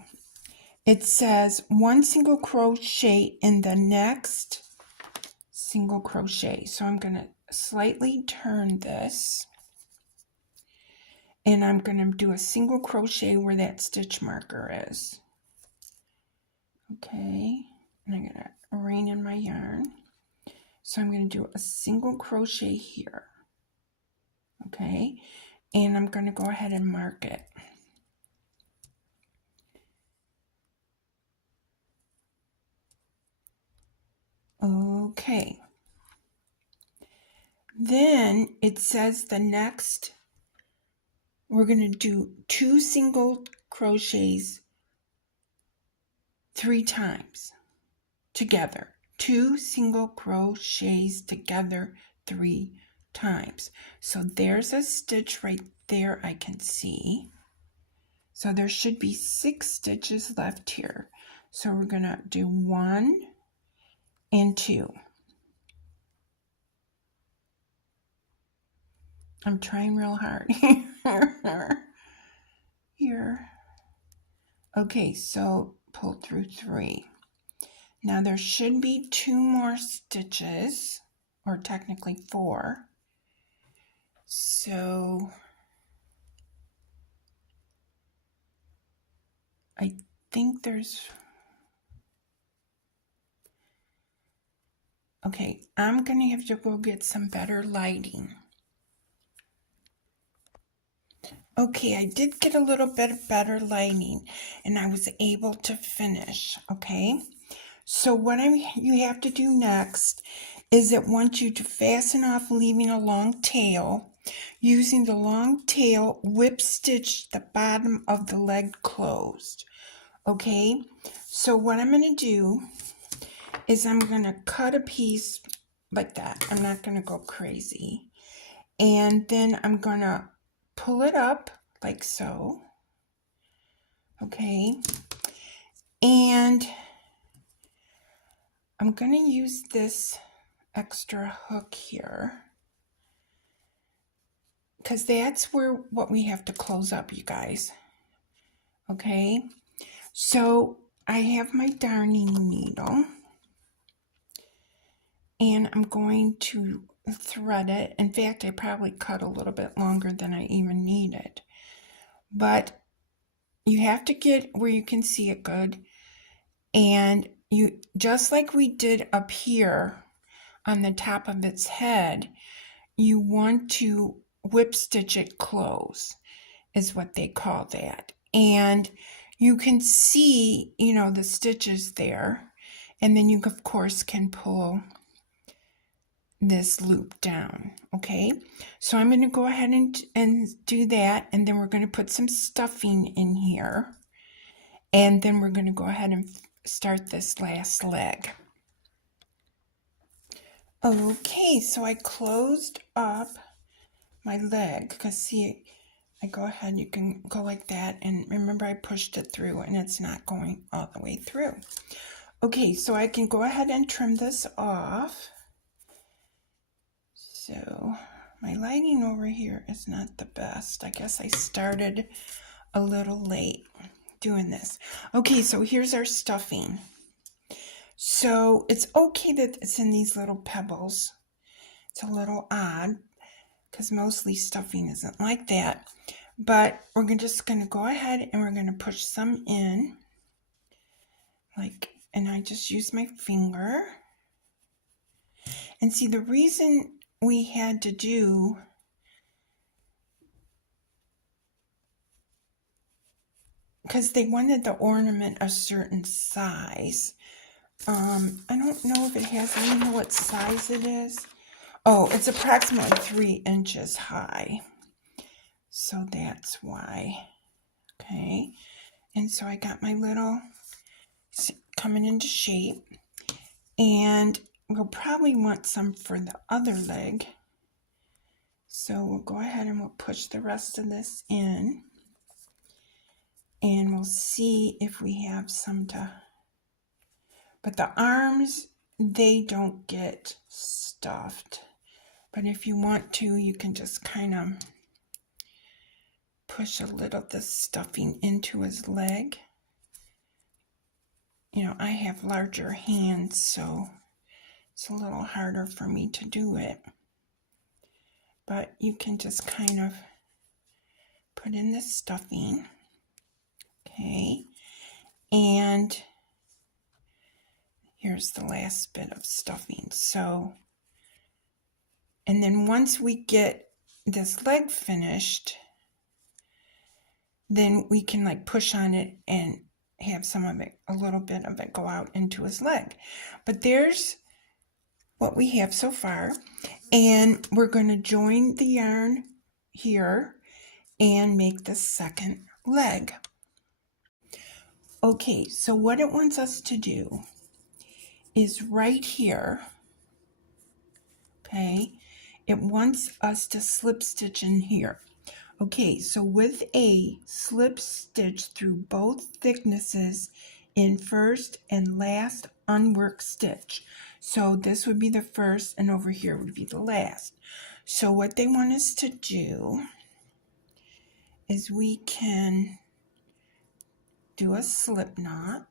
it says 1 single crochet in the next single crochet. So I'm going to slightly turn this, and I'm going to do a single crochet where that stitch marker is. Okay, and I'm going to rein in my yarn. So I'm going to do a single crochet here. Okay, and I'm going to go ahead and mark it. Okay, then it says the next, we're going to do 2 single crochets 3 times together. 2 single crochets together 3 times. So there's a stitch right there I can see. So there should be 6 stitches left here. So we're going to do 1 and 2. I'm trying real hard here. Okay, so pull through 3. Now there should be 2 more stitches, or technically 4. So I think there's, okay, I'm going to have to go get some better lighting. Okay, I did get a little bit better lighting, and I was able to finish, okay? So what you have to do next is it wants you to fasten off, leaving a long tail. Using the long tail, whip stitch the bottom of the leg closed, okay? So what I'm going to do is I'm going to cut a piece like that. I'm not going to go crazy. And then I'm going to pull it up like so. Okay. And I'm going to use this extra hook here, because that's what we have to close up, you guys. Okay. So I have my darning needle, and I'm going to thread it. In fact, I probably cut a little bit longer than I even needed. But you have to get where you can see it good. And you, just like we did up here on the top of its head, you want to whip stitch it close, is what they call that. And you can see, you know, the stitches there. And then you, of course, can pull this loop down. Okay, so I'm going to go ahead and do that, and then we're going to put some stuffing in here, and then we're going to go ahead and start this last leg. Okay, so I closed up my leg, because see, I go ahead, you can go like that, and remember I pushed it through and it's not going all the way through. Okay, so I can go ahead and trim this off. So my lighting over here is not the best. I guess I started a little late doing this. Okay, so here's our stuffing. So it's okay that it's in these little pebbles. It's a little odd, because mostly stuffing isn't like that. But we're just going to go ahead and we're going to push some in. And I just use my finger. And see, the reason we had to do because they wanted the ornament a certain size. I don't know if it has, I don't know what size it is. Oh, it's approximately 3 inches high. So that's why. Okay. And so I got my little coming into shape. And we'll probably want some for the other leg. So we'll go ahead and we'll push the rest of this in, and we'll see if we have some to, but the arms, they don't get stuffed. But if you want to, you can just kind of push a little of the stuffing into his leg. You know, I have larger hands, so it's a little harder for me to do it. But you can just kind of put in the stuffing. Okay. And here's the last bit of stuffing. So, and then once we get this leg finished, then we can like push on it and have some of it, a little bit of it go out into his leg. But there's what we have so far. And we're going to join the yarn here and make the second leg. Okay, so what it wants us to do is right here, okay, it wants us to slip stitch in here. Okay, so with a slip stitch through both thicknesses in first and last unworked stitch. So this would be the first and over here would be the last. So what they want us to do is we can do a slip knot,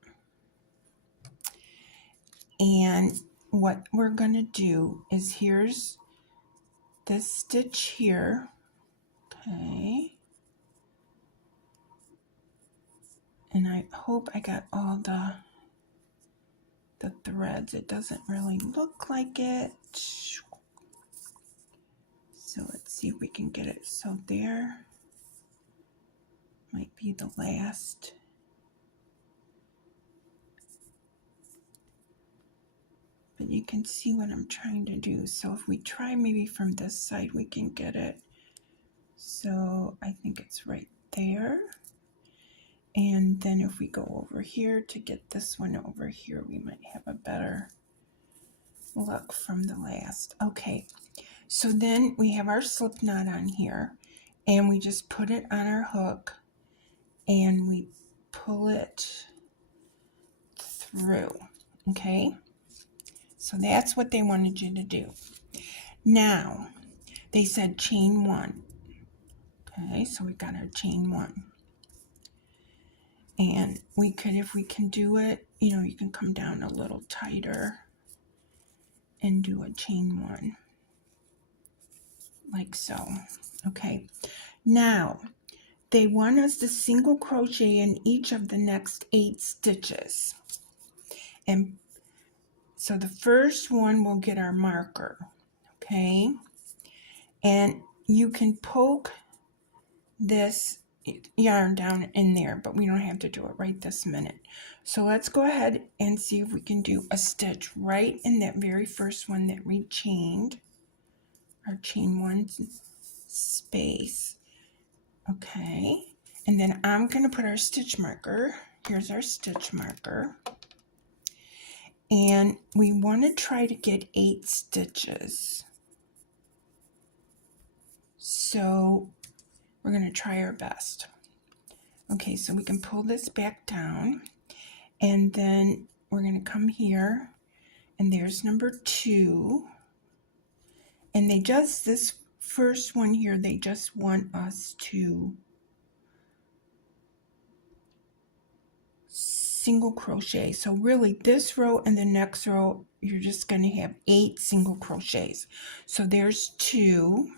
and what we're going to do is here's this stitch here, okay, and I hope I got all the threads. It doesn't really look like it, so let's see if we can get it. So there might be the last. But you can see what I'm trying to do. So if we try maybe from this side, we can get it. So I think it's right there. And then if we go over here to get this one over here, we might have a better look from the last. Okay, so then we have our slip knot on here, and we just put it on our hook and we pull it through. Okay, so that's what they wanted you to do. Now they said chain one. Okay, so we got our chain one, and we could, if we can do it, you know, you can come down a little tighter and do a chain one like so. Okay, now they want us to single crochet in each of the next 8 stitches, and so the first one will get our marker. Okay, and you can poke this yarn down in there, but we don't have to do it right this minute. So let's go ahead and see if we can do a stitch right in that very first one that we chained, our chain one space. Okay, and then I'm going to put our stitch marker. Here's our stitch marker, and we want to try to get 8 stitches. So we're going to try our best. Okay, so we can pull this back down, and then we're going to come here, and there's number 2, and they just, this first one here, they just want us to single crochet. So really this row and the next row, you're just going to have 8 single crochets. So there's 2,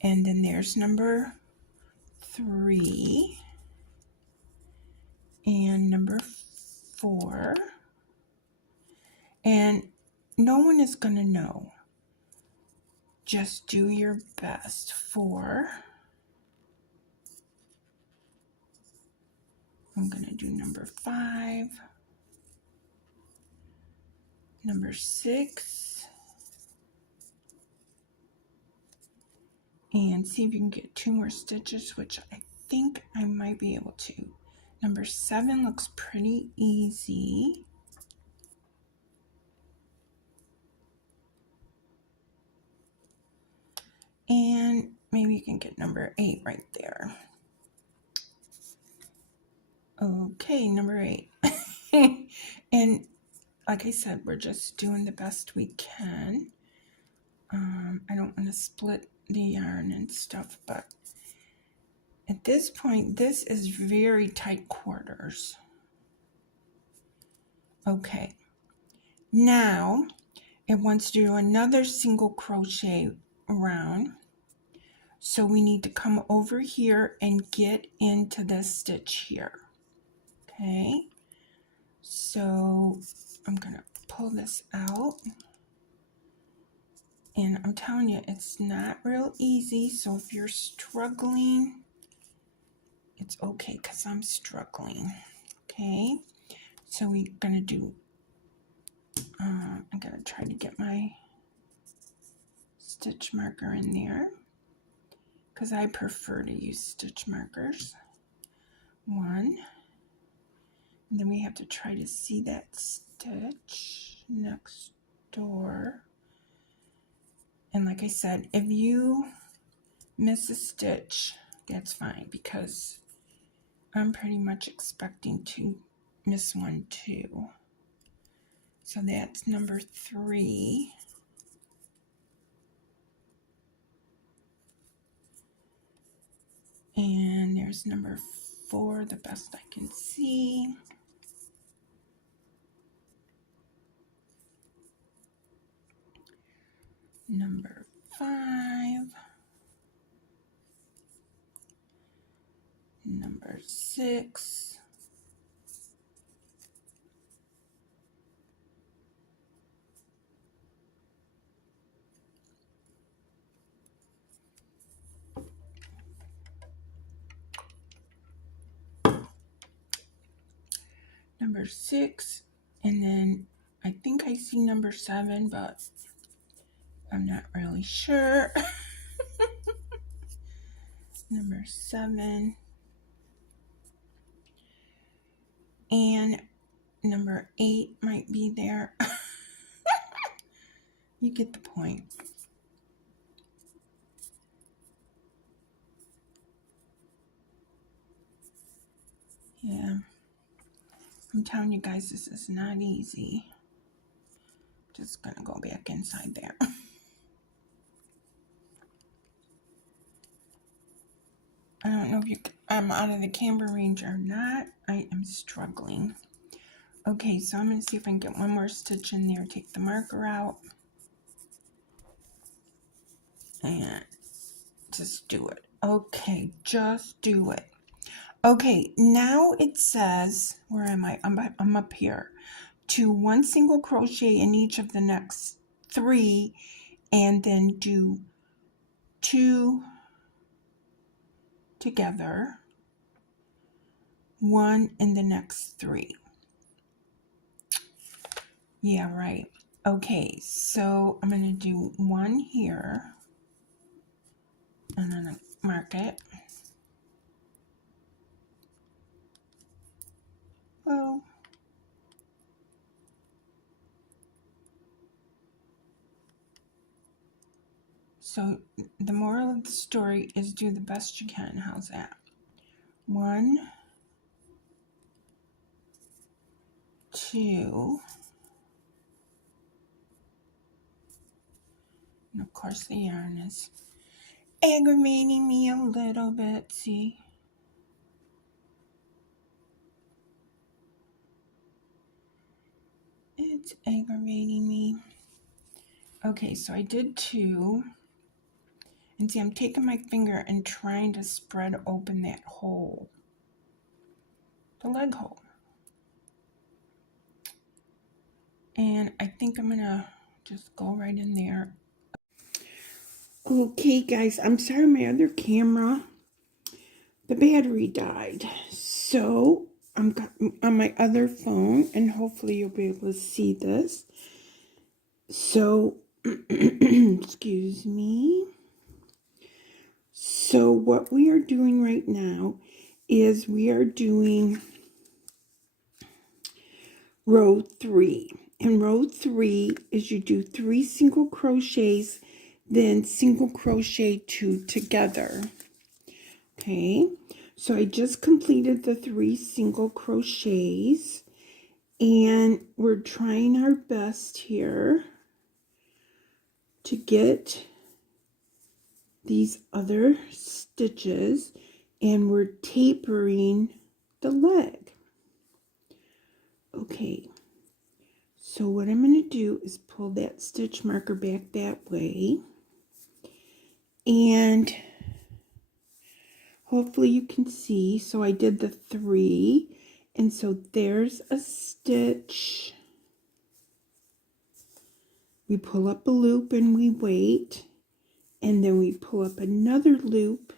and then there's number 3 and number 4, and no one is going to know. Just do your best. 4. I'm going to do number 5, number 6, and see if you can get 2 more stitches, which I think I might be able to. Number 7 looks pretty easy. And maybe you can get number 8 right there. Okay, number 8. And like I said, we're just doing the best we can. I don't want to split the yarn and stuff, but at this point, this is very tight quarters. Okay, now it wants to do another single crochet round. So we need to come over here and get into this stitch here. Okay, so I'm gonna pull this out. And I'm telling you, it's not real easy. So if you're struggling, it's okay because I'm struggling. Okay, so we're gonna do, I'm gonna try to get my stitch marker in there because I prefer to use stitch markers. 1, and then we have to try to see that stitch next door. And like I said, if you miss a stitch, that's fine because I'm pretty much expecting to miss one too. So that's number 3. And there's number 4, the best I can see. Number 5. Number 6. Number 6, and then I think I see number 7, but I'm not really sure. Number 7, and number 8 might be there. You get the point. Yeah, I'm telling you guys, this is not easy. Just gonna go back inside there. I don't know if I'm out of the camera range or not. I am struggling. Okay, so I'm gonna see if I can get one more stitch in there. Take the marker out and just do it. Okay, just do it. Okay, now it says, where am I? I'm up here. To 1 single crochet in each of the next 3, and then do 2 together, 1 in the next 3. Yeah, right. Okay, so I'm going to do 1 here, and then I mark it. Oh. So the moral of the story is do the best you can. How's that? 1, 2, and of course the yarn is aggravating me a little bit. See? It's aggravating me. Okay, so I did 2. And see, I'm taking my finger and trying to spread open that hole. The leg hole. And I think I'm going to just go right in there. Okay, guys, I'm sorry my other camera, the battery died. So I'm on my other phone, and hopefully you'll be able to see this. So, excuse me. So what we are doing right now is we are doing row 3. And row 3 is you do 3 single crochets, then single crochet 2 together. Okay, so I just completed the 3 single crochets, and we're trying our best here to get these other stitches, and we're tapering the leg. Okay, so what I'm going to do is pull that stitch marker back that way, and hopefully you can see. So I did the 3, and so there's a stitch. We pull up a loop and we wait, and then we pull up another loop,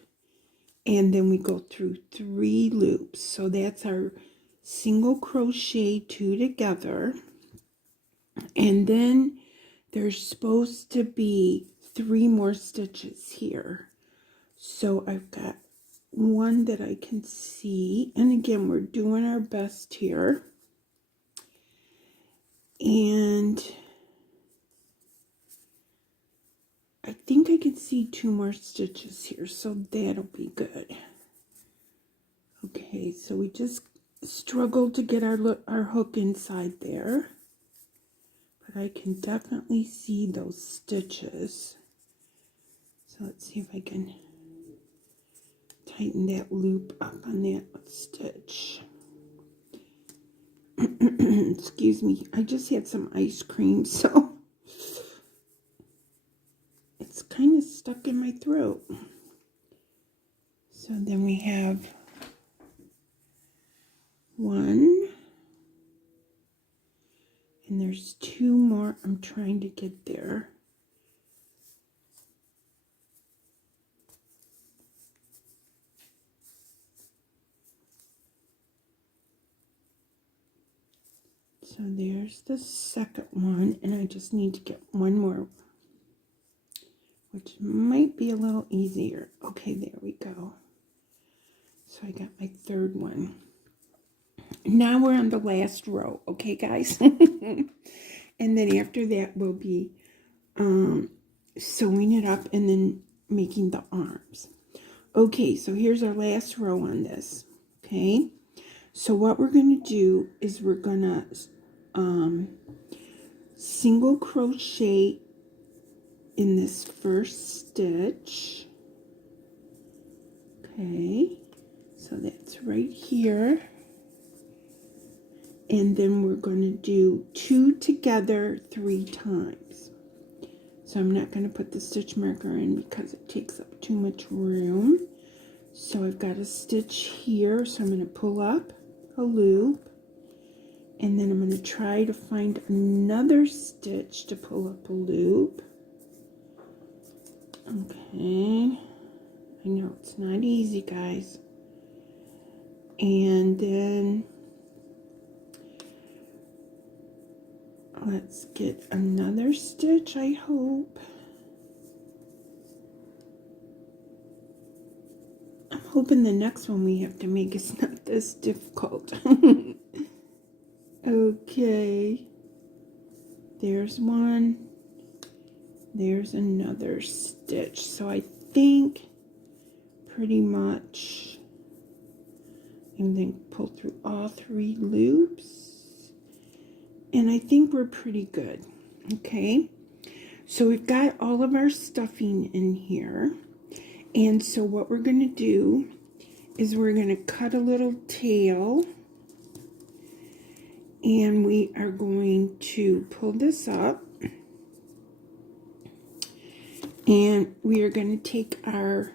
and then we go through 3 loops. So that's our single crochet 2 together, and then there's supposed to be 3 more stitches here. So I've got one that I can see, and again, we're doing our best here, and I think I can see 2 more stitches here, so that'll be good. Okay, so we just struggled to get our hook inside there, but I can definitely see those stitches. So let's see if I can tighten that loop up on that stitch. Excuse me, I just had some ice cream, so it's kind of stuck in my throat. So then we have 1, and there's 2 more. I'm trying to get there. So there's the second one, and I just need to get 1 more, which might be a little easier. Okay, there we go. So I got my 3rd one. Now we're on the last row, okay, guys? And then after that, we'll be sewing it up and then making the arms. Okay, so here's our last row on this, okay? So what we're going to do is we're going to single crochet in this first stitch. Okay, so that's right here. And then we're going to do 2 together 3 times. So I'm not going to put the stitch marker in because it takes up too much room. So I've got a stitch here, so I'm going to pull up a loop, and then I'm going to try to find another stitch to pull up a loop. Okay, I know it's not easy, guys. And then let's get another stitch, I hope. I'm hoping the next one we have to make is not this difficult. Okay, there's one, there's another stitch. So I think pretty much and then pull through all 3 loops, and I think we're pretty good. Okay, so we've got all of our stuffing in here, and so what we're going to do is we're going to cut a little tail, and we are going to pull this up, and we are going to take our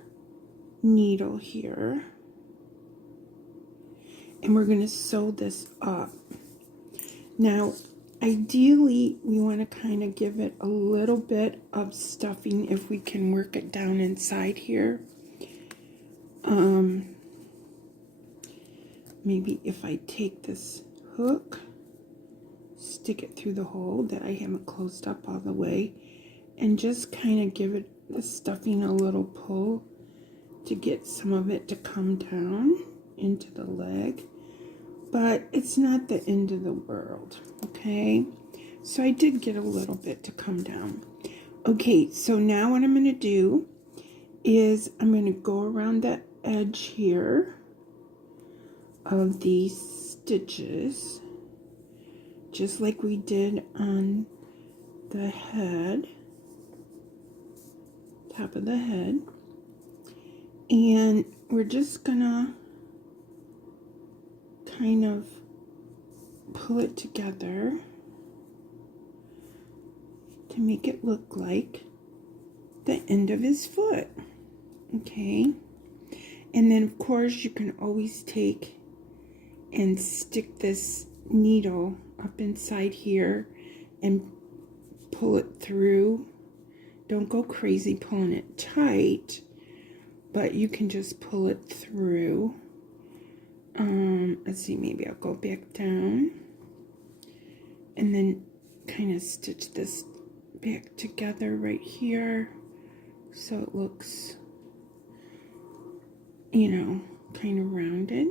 needle here, and we're going to sew this up. Now, ideally, we want to kind of give it a little bit of stuffing if we can work it down inside here. Maybe if I take this hook, stick it through the hole that I haven't closed up all the way, and just kind of give it the stuffing a little pull to get some of it to come down into the leg. But it's not the end of the world, okay? So I did get a little bit to come down. Okay, so now what I'm going to do is I'm going to go around the edge here of these stitches, just like we did on the head, top of the head, and we're just gonna kind of pull it together to make it look like the end of his foot. Okay, and then of course you can always take and stick this needle up inside here and pull it through. Don't go crazy pulling it tight, but you can just pull it through. Let's see, maybe I'll go back down and then kind of stitch this back together right here so it looks, you know, kind of rounded.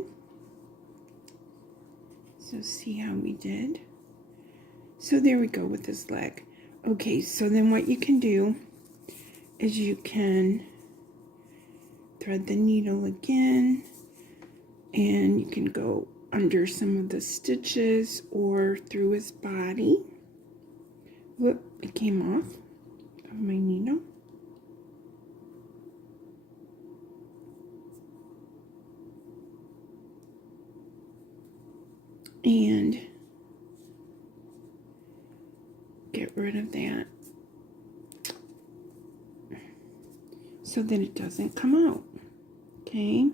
So see how we did? So there we go with this leg. Okay, so then what you can do is you can thread the needle again, and you can go under some of the stitches or through his body. Whoop, it came off of my needle. And get rid of that so that it doesn't come out. Okay,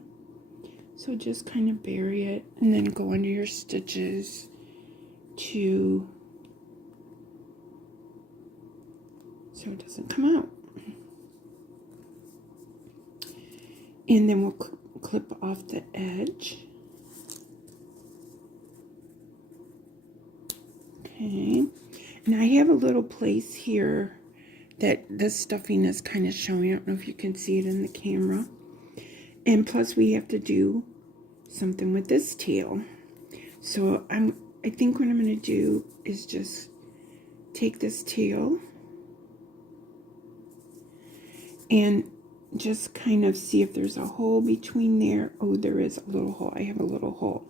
so just kind of bury it and then go under your stitches to so it doesn't come out. And then we'll clip off the edge. Okay, and I have a little place here that the stuffing is kind of showing. I don't know if you can see it in the camera. And plus we have to do something with this tail. So I think what I'm going to do is just take this tail and just kind of see if there's a hole between there. Oh, there is a little hole. I have a little hole.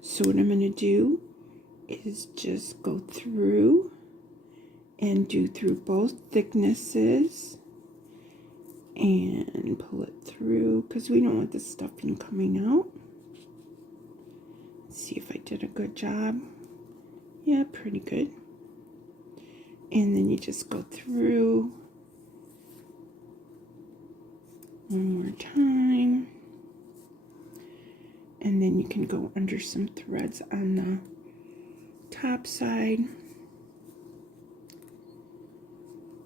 So what I'm going to do is just go through and do through both thicknesses and pull it through because we don't want the stuffing coming out. Let's see if I did a good job. Yeah, pretty good. And then you just go through one more time, and then you can go under some threads on the top side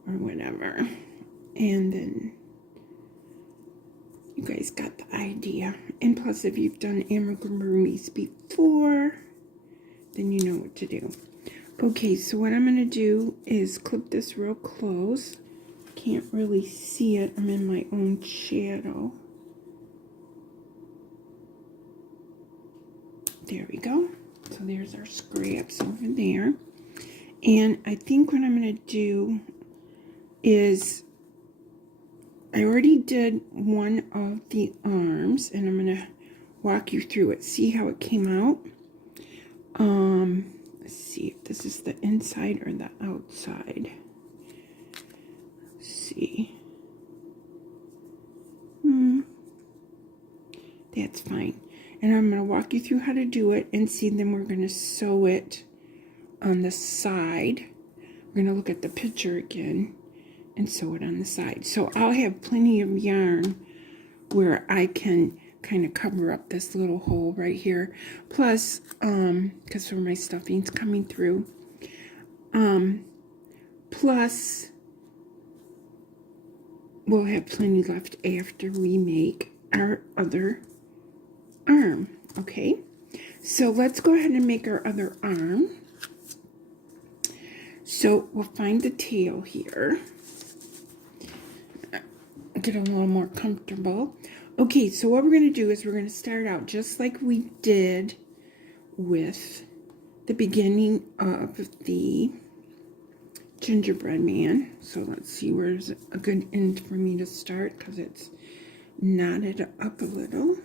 or whatever, and then you guys got the idea. And plus, if you've done amigurumis before, then you know what to do. Okay, so what I'm going to do is clip this real close. Can't really see it. I'm in my own shadow. There we go. So there's our scraps over there. And I think what I'm going to do is, I already did one of the arms, and I'm going to walk you through it. See how it came out? Let's see if this is the inside or the outside. Let's see. That's fine. And I'm going to walk you through how to do it and see, then we're going to sew it on the side. We're going to look at the picture again and sew it on the side. So I'll have plenty of yarn where I can kind of cover up this little hole right here. Plus, because where my stuffing's coming through. Plus, we'll have plenty left after we make our other arm. Okay, so let's go ahead and make our other arm. So we'll find the tail here. Get a little more comfortable. Okay, so what we're going to do is we're going to start out just like we did with the beginning of the gingerbread man. So let's see where's a good end for me to start, because it's knotted up a little.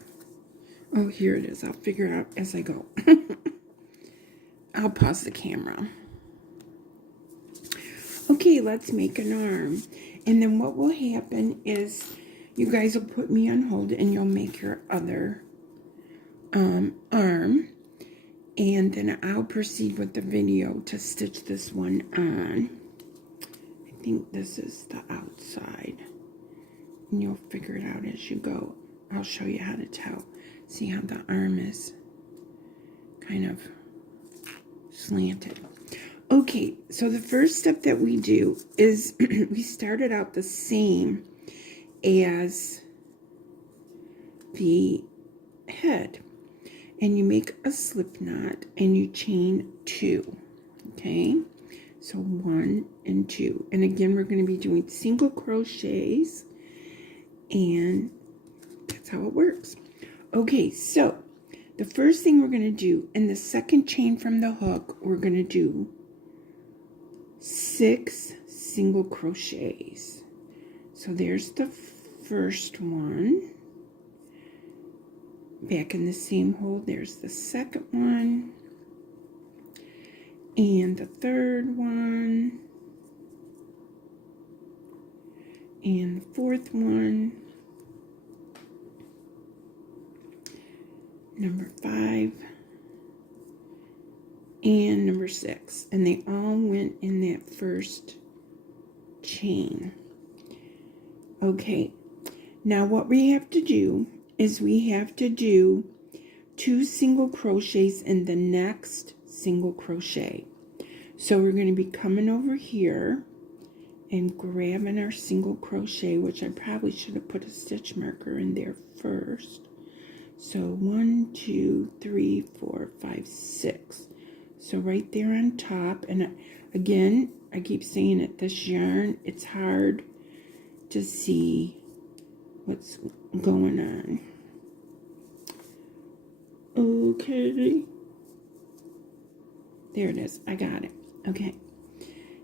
Oh, here it is. I'll figure out as I go. I'll pause the camera. Okay, let's make an arm. And then what will happen is you guys will put me on hold and you'll make your other arm. And then I'll proceed with the video to stitch this one on. I think this is the outside. And you'll figure it out as you go. I'll show you how to tell. See how the arm is kind of slanted. Okay, so the first step that we do is we started out the same as the head. And you make a slip knot and you chain 2. Okay, so 1 and 2. And again, we're going to be doing single crochets, and that's how it works. Okay, so the first thing we're going to do, in the second chain from the hook, we're going to do 6 single crochets. So there's the first one. Back in the same hole, there's the second one, and the third one, and the fourth one, number 5, and number 6, and they all went in that first chain. Okay, now what we have to do is we have to do 2 single crochets in the next single crochet. So we're going to be coming over here and grabbing our single crochet, which I probably should have put a stitch marker in there first. So 1, 2, 3, 4, 5, 6. So right there on top, and again, I keep saying it, this yarn, it's hard to see what's going on. Okay, there it is. I got it. Okay,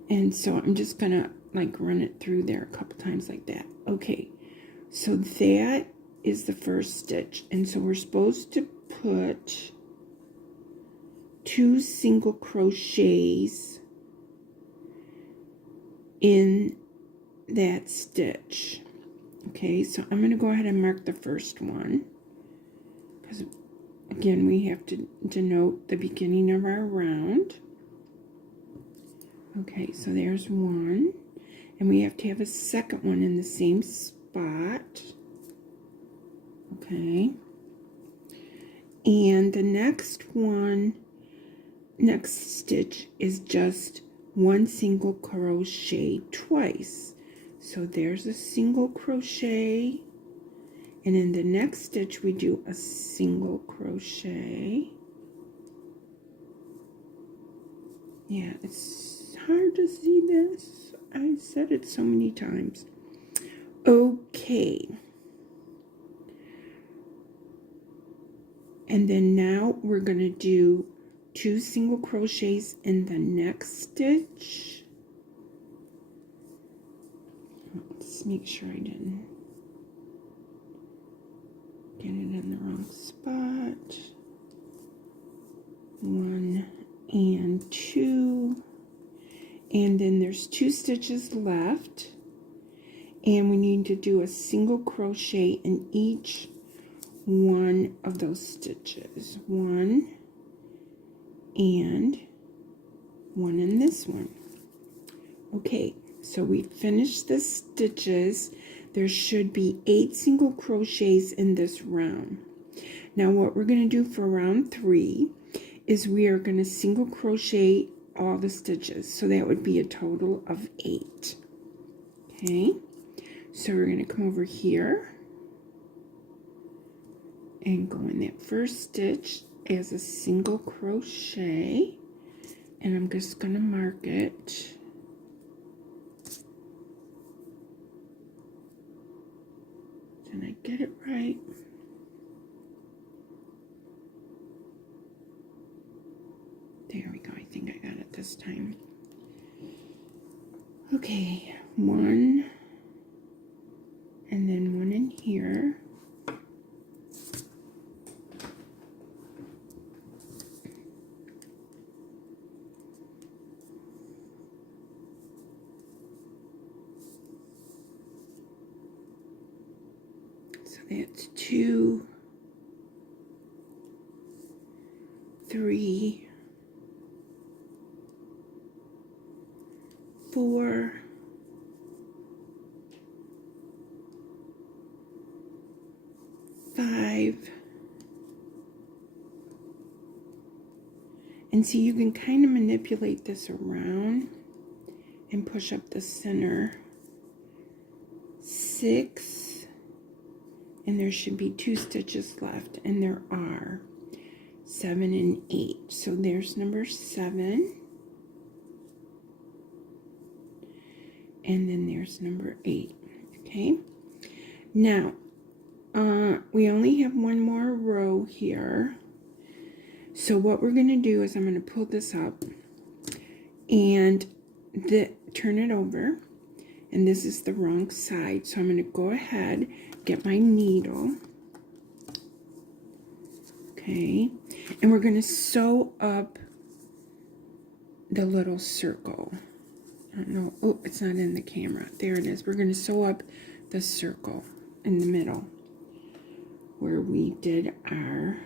and so I'm just gonna like run it through there a couple times like that. Okay, so that is the first stitch, and so we're supposed to put 2 single crochets in that stitch. Okay, so I'm going to go ahead and mark the first one, because again we have to denote the beginning of our round. Okay, so there's one, and we have to have a second one in the same spot. Okay, and the next stitch is just 1 single crochet twice. So there's a single crochet, and in the next stitch we do a single crochet. Yeah, it's hard to see this. I said it so many times. Okay. And then now we're going to do 2 single crochets in the next stitch. Let's make sure I didn't get it in the wrong spot. 1 and 2. And then there's 2 stitches left. And we need to do a single crochet in each one of those stitches. 1 and 1 in this one. Okay, so we finished the stitches. There should be 8 single crochets in this round. Now what we're going to do for round 3 is we are going to single crochet all the stitches. So that would be a total of 8. Okay, so we're going to come over here and go in that first stitch as a single crochet, and I'm just going to mark it. Did I get it right? There we go. I think I got it this time. Okay, one, and then one in here. So that's 2, 3, 4, 5, and see, you can kind of manipulate this around and push up the center. 6, and there should be 2 stitches left, and there are 7 and 8. So there's number 7, and then there's number 8. Okay, now we only have one more row here. So what we're going to do is I'm going to pull this up and turn it over, and this is the wrong side. So I'm going to go ahead, get my needle, okay, and we're going to sew up the little circle. I don't know, oh, it's not in the camera. There it is. We're going to sew up the circle in the middle where we did our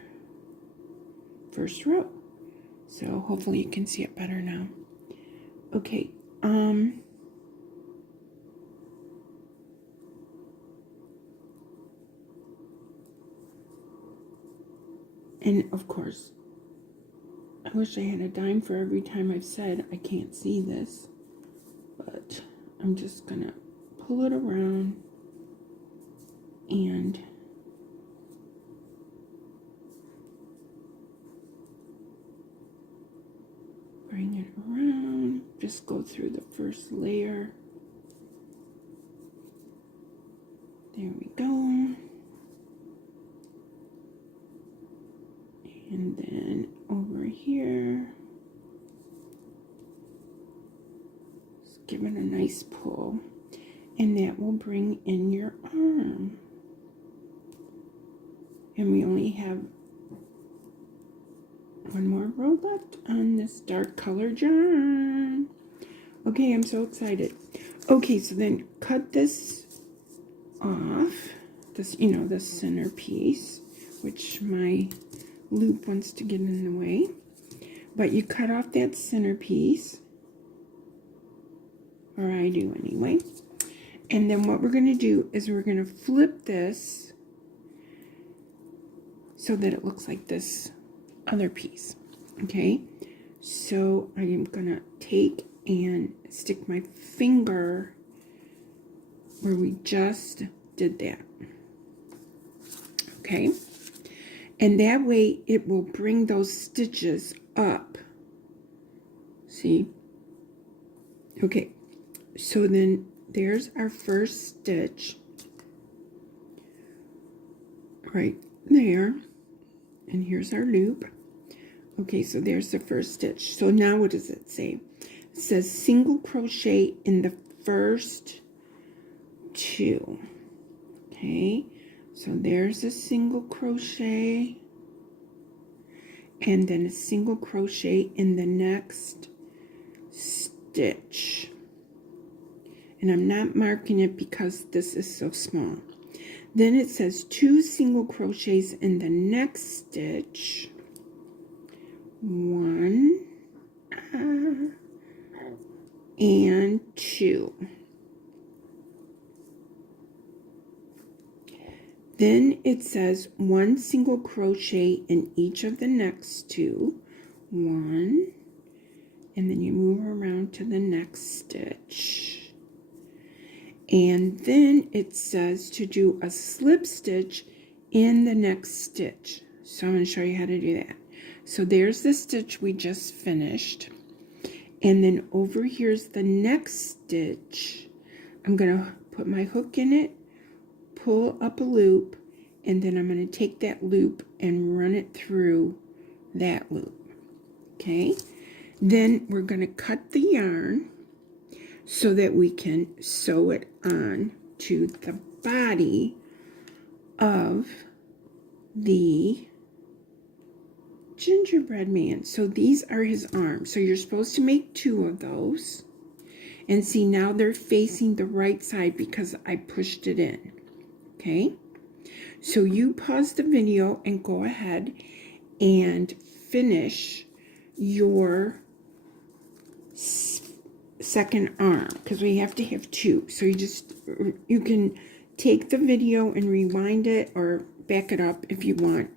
first row. So hopefully you can see it better now. Okay, and of course, I wish I had a dime for every time I've said I can't see this, but I'm just gonna pull it around and bring it around. Just go through the first layer. There we go. And then over here, just give it a nice pull, and that will bring in your arm. And we only have one more row left on this dark color yarn. Okay, I'm so excited. Okay, so then cut this off, this, you know, the center piece, which my loop wants to get in the way. But you cut off that center piece, or I do anyway. And then what we're going to do is we're going to flip this so that it looks like this other piece. Okay, so I am going to take and stick my finger where we just did that. Okay, and that way it will bring those stitches up. See? Okay, so then there's our first stitch right there, and here's our loop. Okay, so there's the first stitch. So now what does it say? It says single crochet in the first 2. Okay, so there's a single crochet, and then a single crochet in the next stitch. And I'm not marking it because this is so small. Then it says 2 single crochets in the next stitch. 1 and 2. Then it says 1 single crochet in each of the next 2. 1, and then you move around to the next stitch. And then it says to do a slip stitch in the next stitch. So I'm going to show you how to do that. So there's the stitch we just finished. And then over here's the next stitch. I'm going to put my hook in it, pull up a loop, and then I'm going to take that loop and run it through that loop. Okay? Then we're going to cut the yarn. so that we can sew it on to the body of the gingerbread man. So these are his arms. So you're supposed to make 2 of those. And see, now they're facing the right side because I pushed it in. Okay? So you pause the video and go ahead and finish your second arm, because we have to have 2. So you can take the video and rewind it or back it up if you want,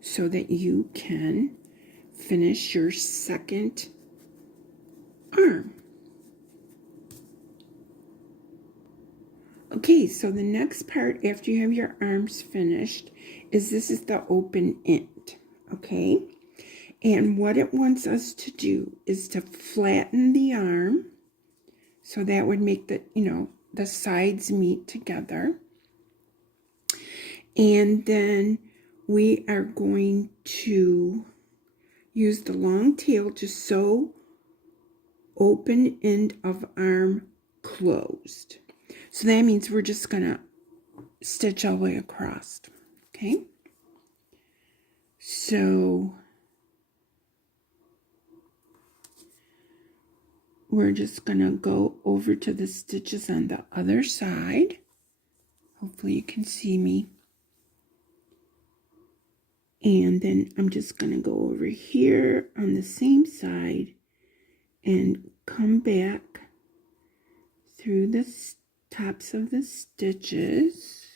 so that you can finish your second arm. Okay, so the next part after you have your arms finished is this is the open end, okay? And what it wants us to do is to flatten the arm, so that would make the, the sides meet together. And then we are going to use the long tail to sew open end of arm closed. So that means we're just going to stitch all the way across. Okay? So we're just going to go over to the stitches on the other side. Hopefully you can see me. And then I'm just going to go over here on the same side and come back through the tops of the stitches.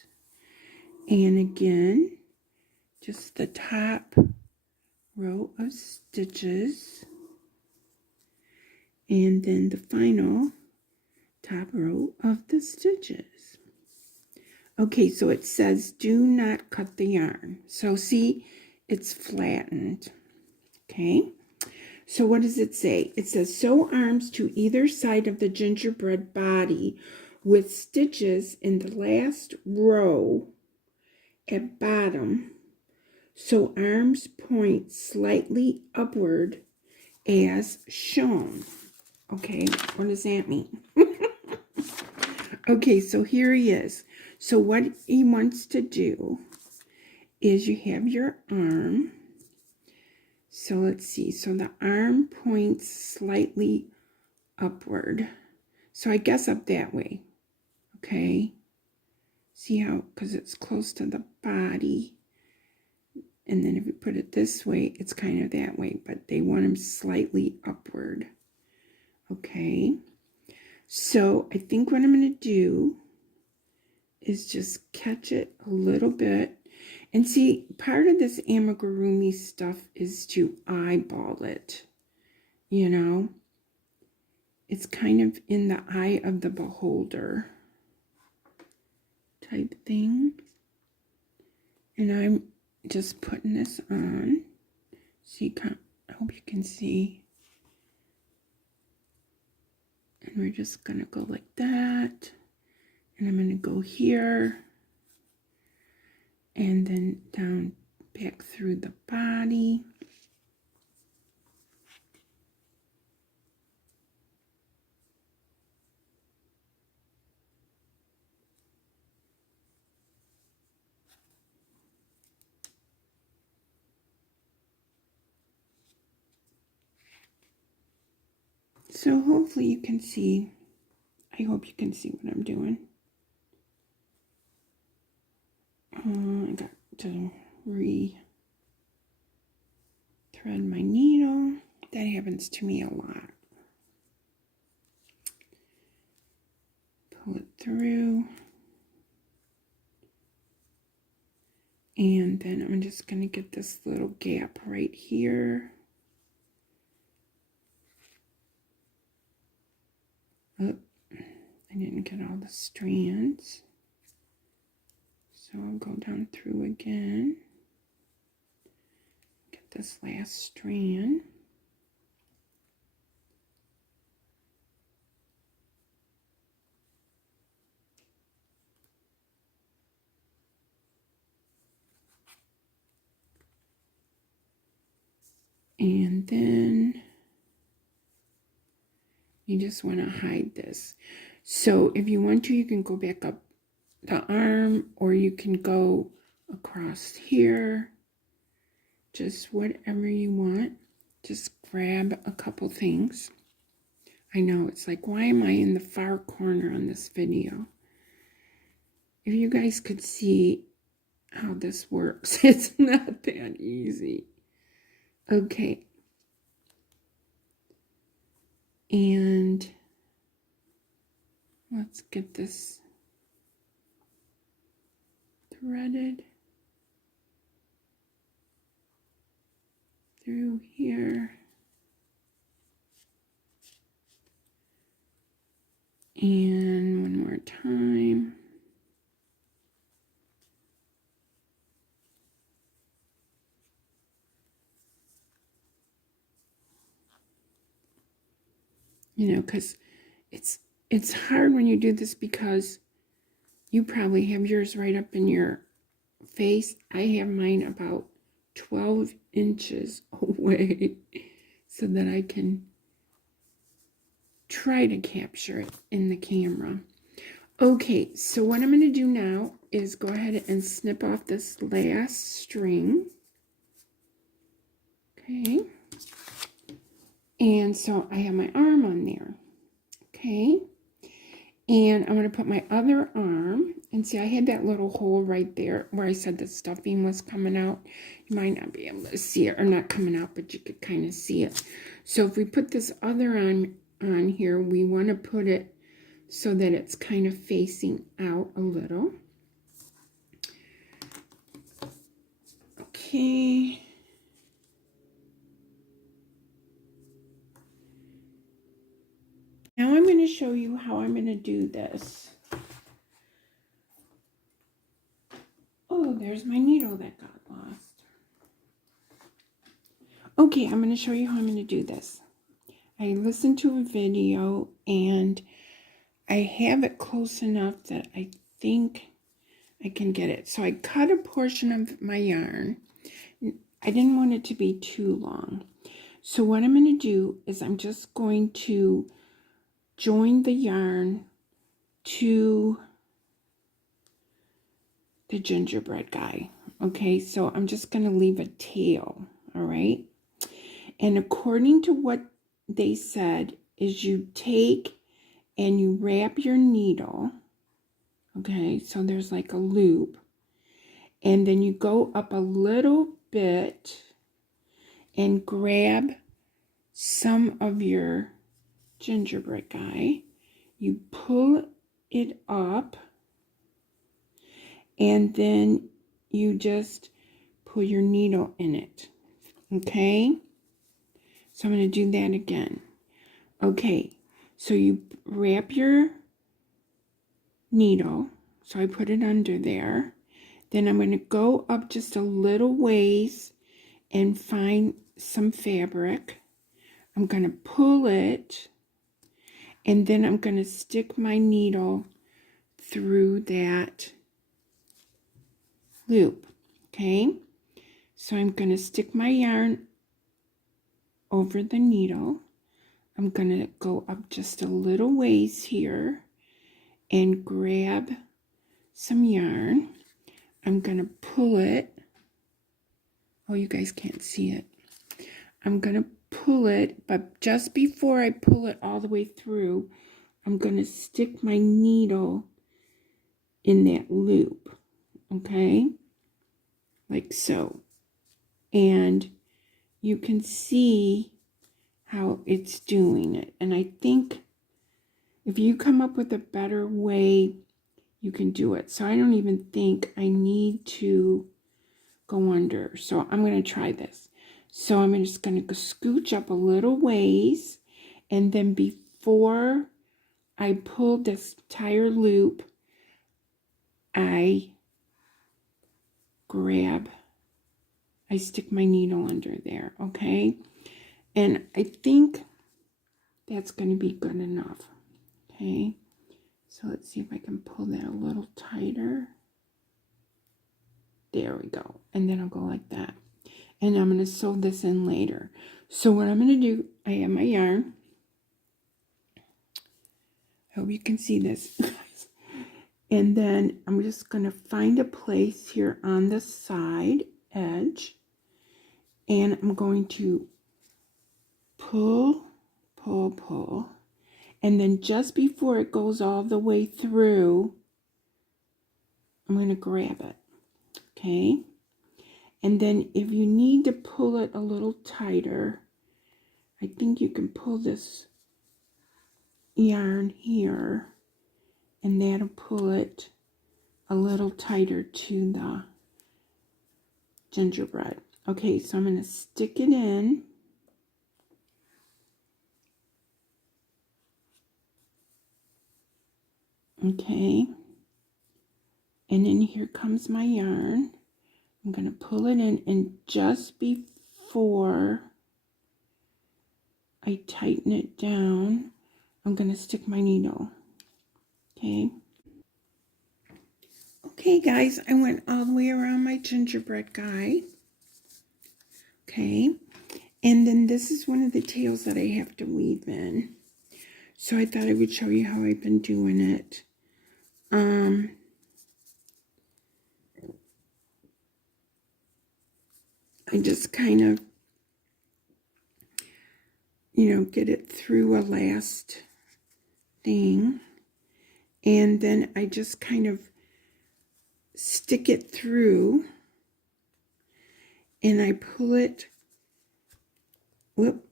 And again, just the top row of stitches. And then the final top row of the stitches. Okay, so it says do not cut the yarn. So see, it's flattened. Okay, so what does it say? It says sew arms to either side of the gingerbread body with stitches in the last row at bottom, so arms point slightly upward as shown. Okay, what does that mean? Okay, so here he is. So what he wants to do is you have your arm. So let's see. So the arm points slightly upward. So I guess up that way. Okay. See how, because it's close to the body. And then if we put it this way, it's kind of that way. But they want him slightly upward. Okay. So I think what I'm going to do is just catch it a little bit. And see, part of this amigurumi stuff is to eyeball it. It's kind of in the eye of the beholder type thing. And I'm just putting this on. See, I hope you can see. And we're just going to go like that. And I'm going to go here. And then down back through the body. So hopefully you can see. I hope you can see what I'm doing. I got to re-thread my needle. That happens to me a lot. Pull it through. And then I'm just going to get this little gap right here. Oh, I didn't get all the strands. So I'll go down through again. Get this last strand. And then You just want to hide this. So if you want to, you can go back up the arm, or you can go across here. Just whatever you want. Just grab a couple things. I know, it's like, why am I in the far corner on this video? If you guys could see how this works, it's not that easy. Okay. And let's get this threaded through here. And one more time. You know, because it's hard when you do this, because you probably have yours right up in your face. I have mine about 12 inches away so that I can try to capture it in the camera. Okay, so what I'm going to do now is go ahead and snip off this last string. Okay. And so I have my arm on there. Okay. And I'm going to put my other arm, and see, I had that little hole right there where I said the stuffing was coming out. You might not be able to see it, or not coming out, but you could kind of see it. So if we put this other arm on here, we want to put it so that it's kind of facing out a little. Okay. Now I'm going to show you how I'm going to do this. Oh, there's my needle that got lost. Okay, I'm going to show you how I'm going to do this. I listened to a video and I have it close enough that I think I can get it. So I cut a portion of my yarn. I didn't want it to be too long. So what I'm going to do is I'm just going to join the yarn to the gingerbread guy. Okay, so I'm just going to leave a tail, all right? And according to what they said, is you take and you wrap your needle, okay, so there's like a loop, and then you go up a little bit and grab some of your gingerbread guy, you pull it up, and then you just pull your needle in it, okay? So I'm going to do that again. Okay, so you wrap your needle, so I put it under there. Then I'm going to go up just a little ways and find some fabric. I'm going to pull it, and then I'm going to stick my needle through that loop. Okay, so I'm going to stick my yarn over the needle. I'm going to go up just a little ways here and grab some yarn. I'm going to pull it. Oh, you guys can't see it. I'm going to pull it, but just before I pull it all the way through, I'm going to stick my needle in that loop, okay? Like so. And you can see how it's doing it. And I think if you come up with a better way, you can do it. So I don't even think I need to go under. So I'm going to try this. So I'm just going to scooch up a little ways, and then before I pull this entire loop, I stick my needle under there, okay? And I think that's going to be good enough, okay? So let's see if I can pull that a little tighter. There we go. And then I'll go like that. And I'm going to sew this in later. So what I'm going to do, I have my yarn. Hope you can see this. And then I'm just going to find a place here on the side edge. And I'm going to pull, pull, pull. And then just before it goes all the way through, I'm going to grab it. Okay. And then if you need to pull it a little tighter, I think you can pull this yarn here, and that'll pull it a little tighter to the gingerbread. Okay, so I'm going to stick it in. Okay. And then here comes my yarn. I'm going to pull it in, and just before I tighten it down, I'm going to stick my needle. Okay. Okay, guys, I went all the way around my gingerbread guy. Okay. And then this is one of the tails that I have to weave in. So I thought I would show you how I've been doing it. I just kind of, get it through a last thing. And then I just kind of stick it through. And I pull it. Whoop.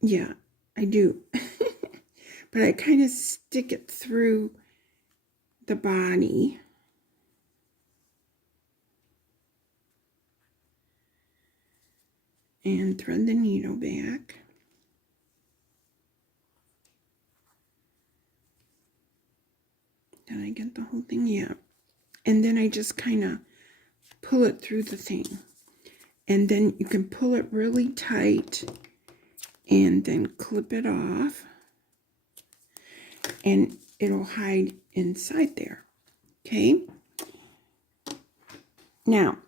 Yeah, I do. But I kind of stick it through the body. And thread the needle back. Did I get the whole thing? Yeah. And then I just kind of pull it through the thing. And then you can pull it really tight and then clip it off. And it'll hide inside there. Okay. Now,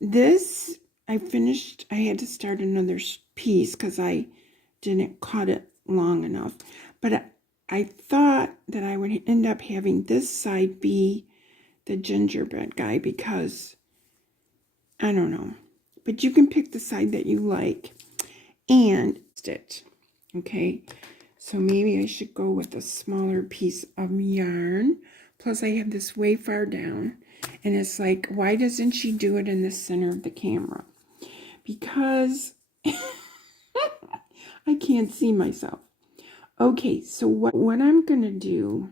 this I finished. I had to start another piece because I didn't cut it long enough. But I thought that I would end up having this side be the gingerbread guy because, I don't know. But you can pick the side that you like and stitch. Okay. So maybe I should go with a smaller piece of yarn. Plus I have this way far down. And it's like, why doesn't she do it in the center of the camera? Because I can't see myself. Okay, so what I'm going to do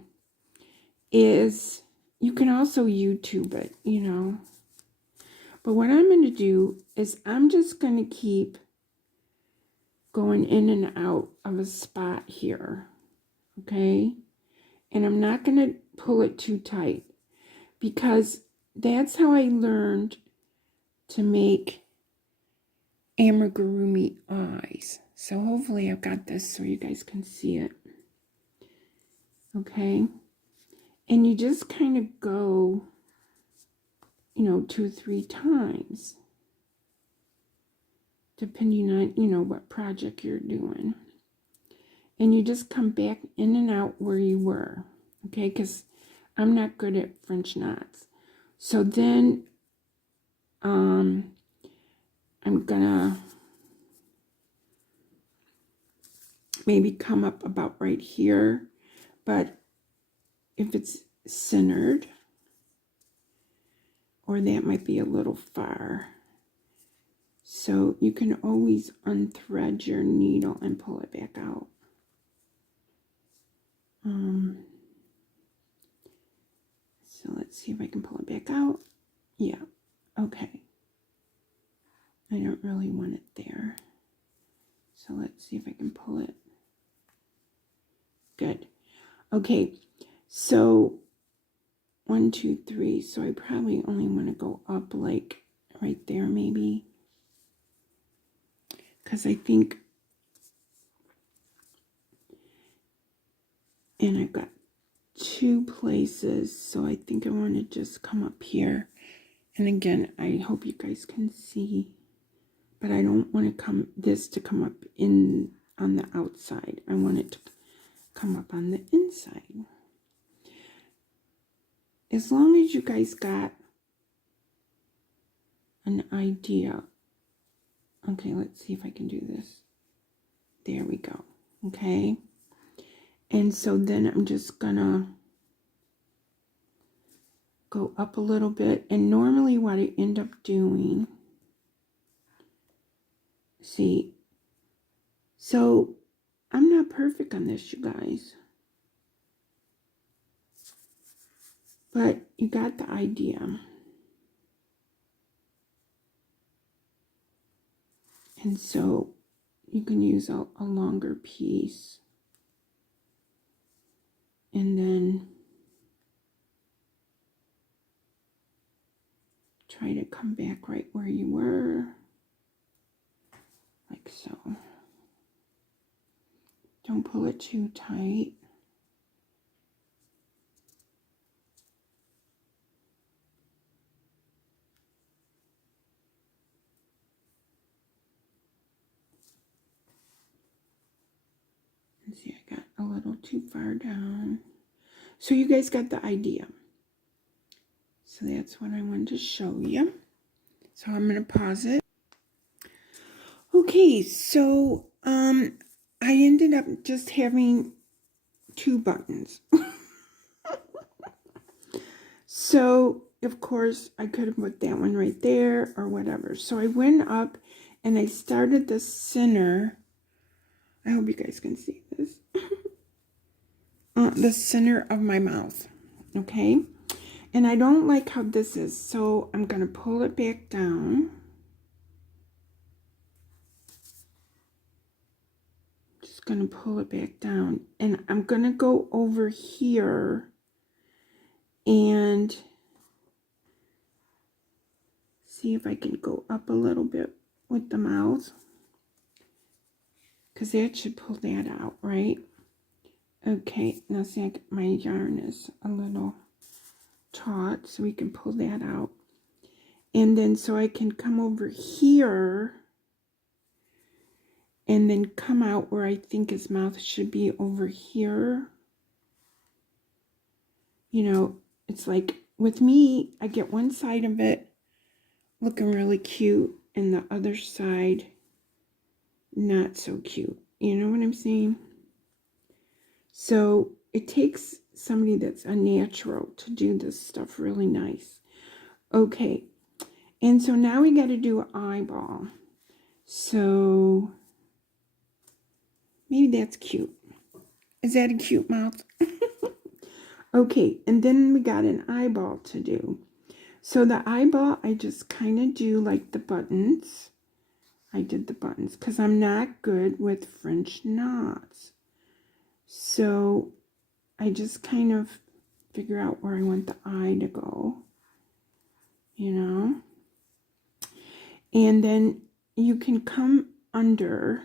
is, you can also YouTube it, But what I'm going to do is I'm just going to keep going in and out of a spot here. Okay? And I'm not going to pull it too tight because that's how I learned to make amigurumi eyes. So hopefully I've got this so you guys can see it. Okay? And you just kind of go, 2 or 3 times. Depending on, what project you're doing. And you just come back in and out where you were. Okay? Because I'm not good at French knots. So then, I'm gonna maybe come up about right here. But if it's centered, or that might be a little far. So you can always unthread your needle and pull it back out. So let's see if I can pull it back out. Yeah, okay. I don't really want it there. So let's see if I can pull it. Good. Okay, so 1, 2, 3. So I probably only want to go up like right there maybe. Because I think, and I've got 2 places, so I think I want to just come up here. And again, I hope you guys can see, but I don't want to come up in on the outside. I want it to come up on the inside. As long as you guys got an idea. Okay, let's see if I can do this. There we go. Okay. And so then I'm just gonna go up a little bit. And normally what I end up doing, see, so I'm not perfect on this, you guys. But you got the idea. And so you can use a longer piece. And then try to come back right where you were. Like so. Don't pull it too tight. And see, I got a little too far down. So you guys got the idea. So that's what I wanted to show you. So I'm going to pause it. Okay, so I ended up just having 2 buttons. So, of course, I could have put that one right there or whatever. So I went up and I started the center. I hope you guys can see this. The center of my mouth. Okay. And I don't like how this is. So I'm going to pull it back down. Just going to pull it back down. And I'm going to go over here and see if I can go up a little bit with the mouth. Because that should pull that out, right? Okay, now see, my yarn is a little taut, so we can pull that out. And then so I can come over here and then come out where I think his mouth should be over here. You know, it's like with me, I get one side of it looking really cute and the other side not so cute. You know what I'm saying? So it takes somebody that's a natural to do this stuff really nice. Okay, and so now we got to do an eyeball. So maybe that's cute. Is that a cute mouth? Okay, and then we got an eyeball to do. So the eyeball, I just kind of do like the buttons. I did the buttons because I'm not good with French knots. So I just kind of figure out where I want the eye to go, you know. And then you can come under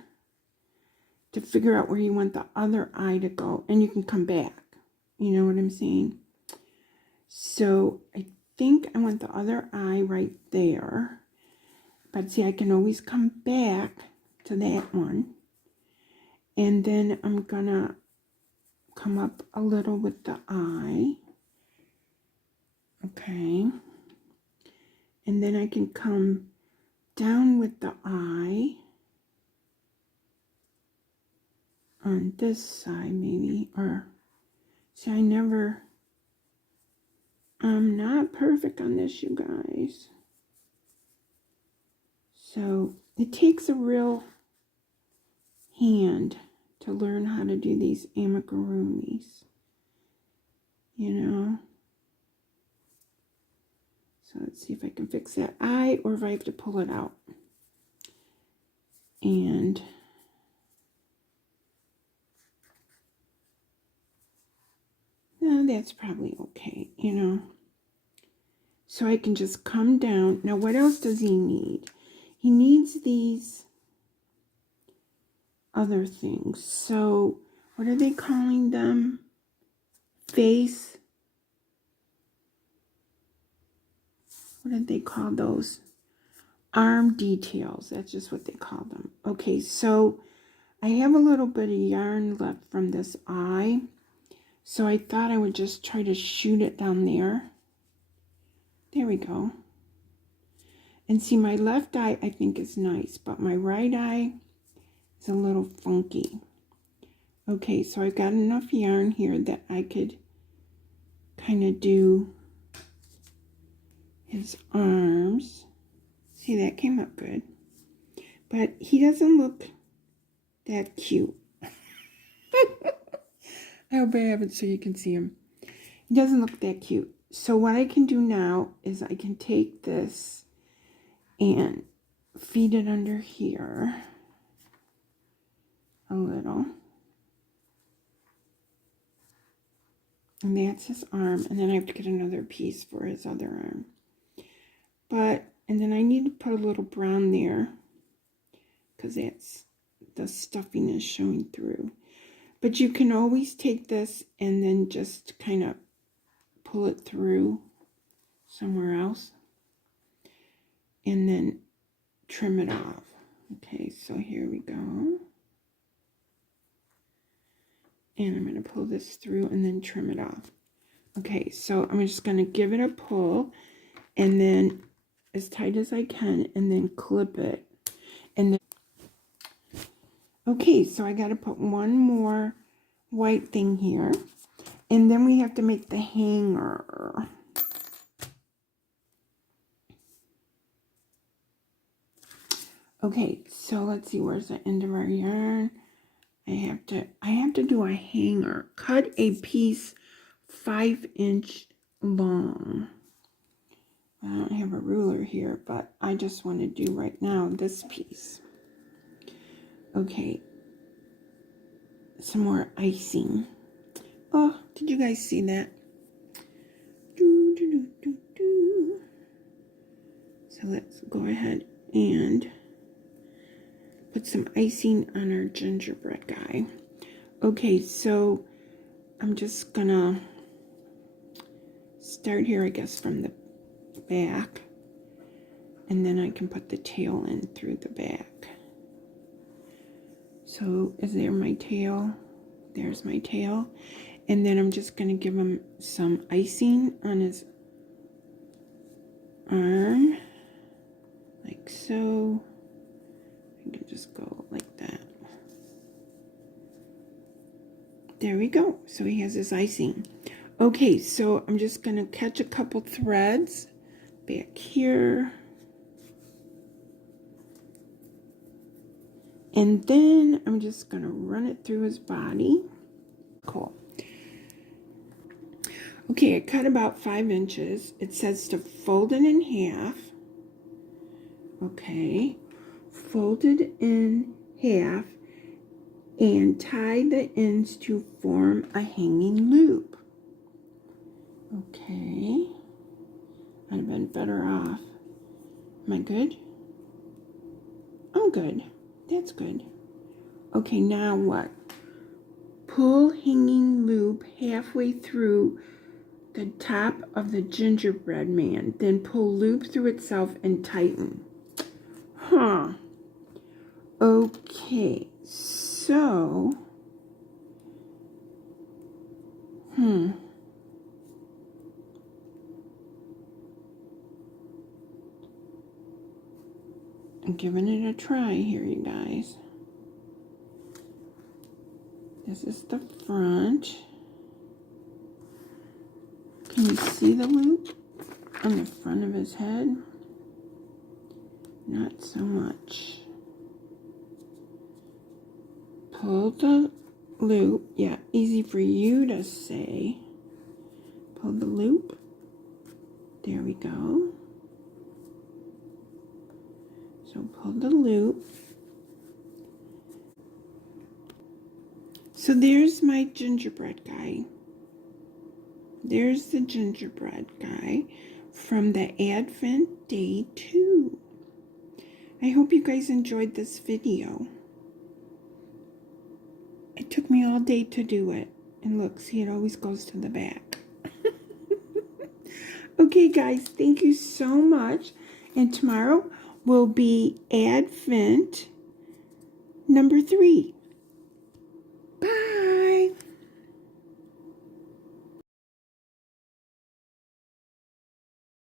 to figure out where you want the other eye to go, and you can come back. You know what I'm saying? So I think I want the other eye right there. But see, I can always come back to that one. And then I'm gonna come up a little with the eye. Okay. And then I can come down with the eye on this side maybe. Or, see, I'm not perfect on this, you guys. So it takes a real hand to learn how to do these amigurumis, you know. So let's see if I can fix that eye or if I have to pull it out. And no, that's probably okay, you know. So I can just come down. Now, what else does he need? He needs these other things. So what are they calling them? Face. What did they call those? Arm details. That's just what they call them. Okay, so I have a little bit of yarn left from this eye, so I thought I would just try to shoot it down there. There we go. And see, my left eye I think is nice, but my right eye is a little funky. Okay, so I've got enough yarn here that I could kind of do his arms. See, that came up good. But he doesn't look that cute. I hope I have it so you can see him. He doesn't look that cute. So what I can do now is I can take this and feed it under here a little. And that's his arm. And then I have to get another piece for his other arm. And then I need to put a little brown there, because that's the stuffing is showing through. But you can always take this and then just kind of pull it through somewhere else and then trim it off. Okay, so here we go. And I'm going to pull this through and then trim it off. Okay, so I'm just going to give it a pull and then as tight as I can and then clip it. And then, okay, so I got to put one more white thing here. And then we have to make the hanger. Okay, so let's see, where's the end of our yarn? I have to do a hanger. Cut a piece 5-inch long. I don't have a ruler here, but I just want to do right now this piece. Okay. Some more icing. Oh, did you guys see that? So let's go ahead and put some icing on our gingerbread guy. Okay, so I'm just gonna start here, I guess, from the back, and then I can put the tail in through the back. So is there my tail? There's my tail. And then I'm just going to give him some icing on his arm, like so. I can just go like that. There we go. So he has his icing. Okay, so I'm just going to catch a couple threads back here. And then I'm just going to run it through his body. Cool. Okay, I cut about 5 inches. It says to fold it in half. Okay, fold it in half and tie the ends to form a hanging loop. Okay, I'd have been better off. Am I good? I'm good. That's good. Okay, now what? Pull hanging loop halfway through the top of the gingerbread man. Then pull loop through itself and tighten. Huh. Okay, so... I'm giving it a try here, you guys. This is the front. Can you see the loop on the front of his head? Not so much. Pull the loop. Yeah, easy for you to say. Pull the loop. There we go. So pull the loop. So there's my gingerbread guy. There's the gingerbread guy from the Advent Day 2. I hope you guys enjoyed this video. It took me all day to do it. And look, see, it always goes to the back. Okay, guys, thank you so much. And tomorrow will be Advent number 3.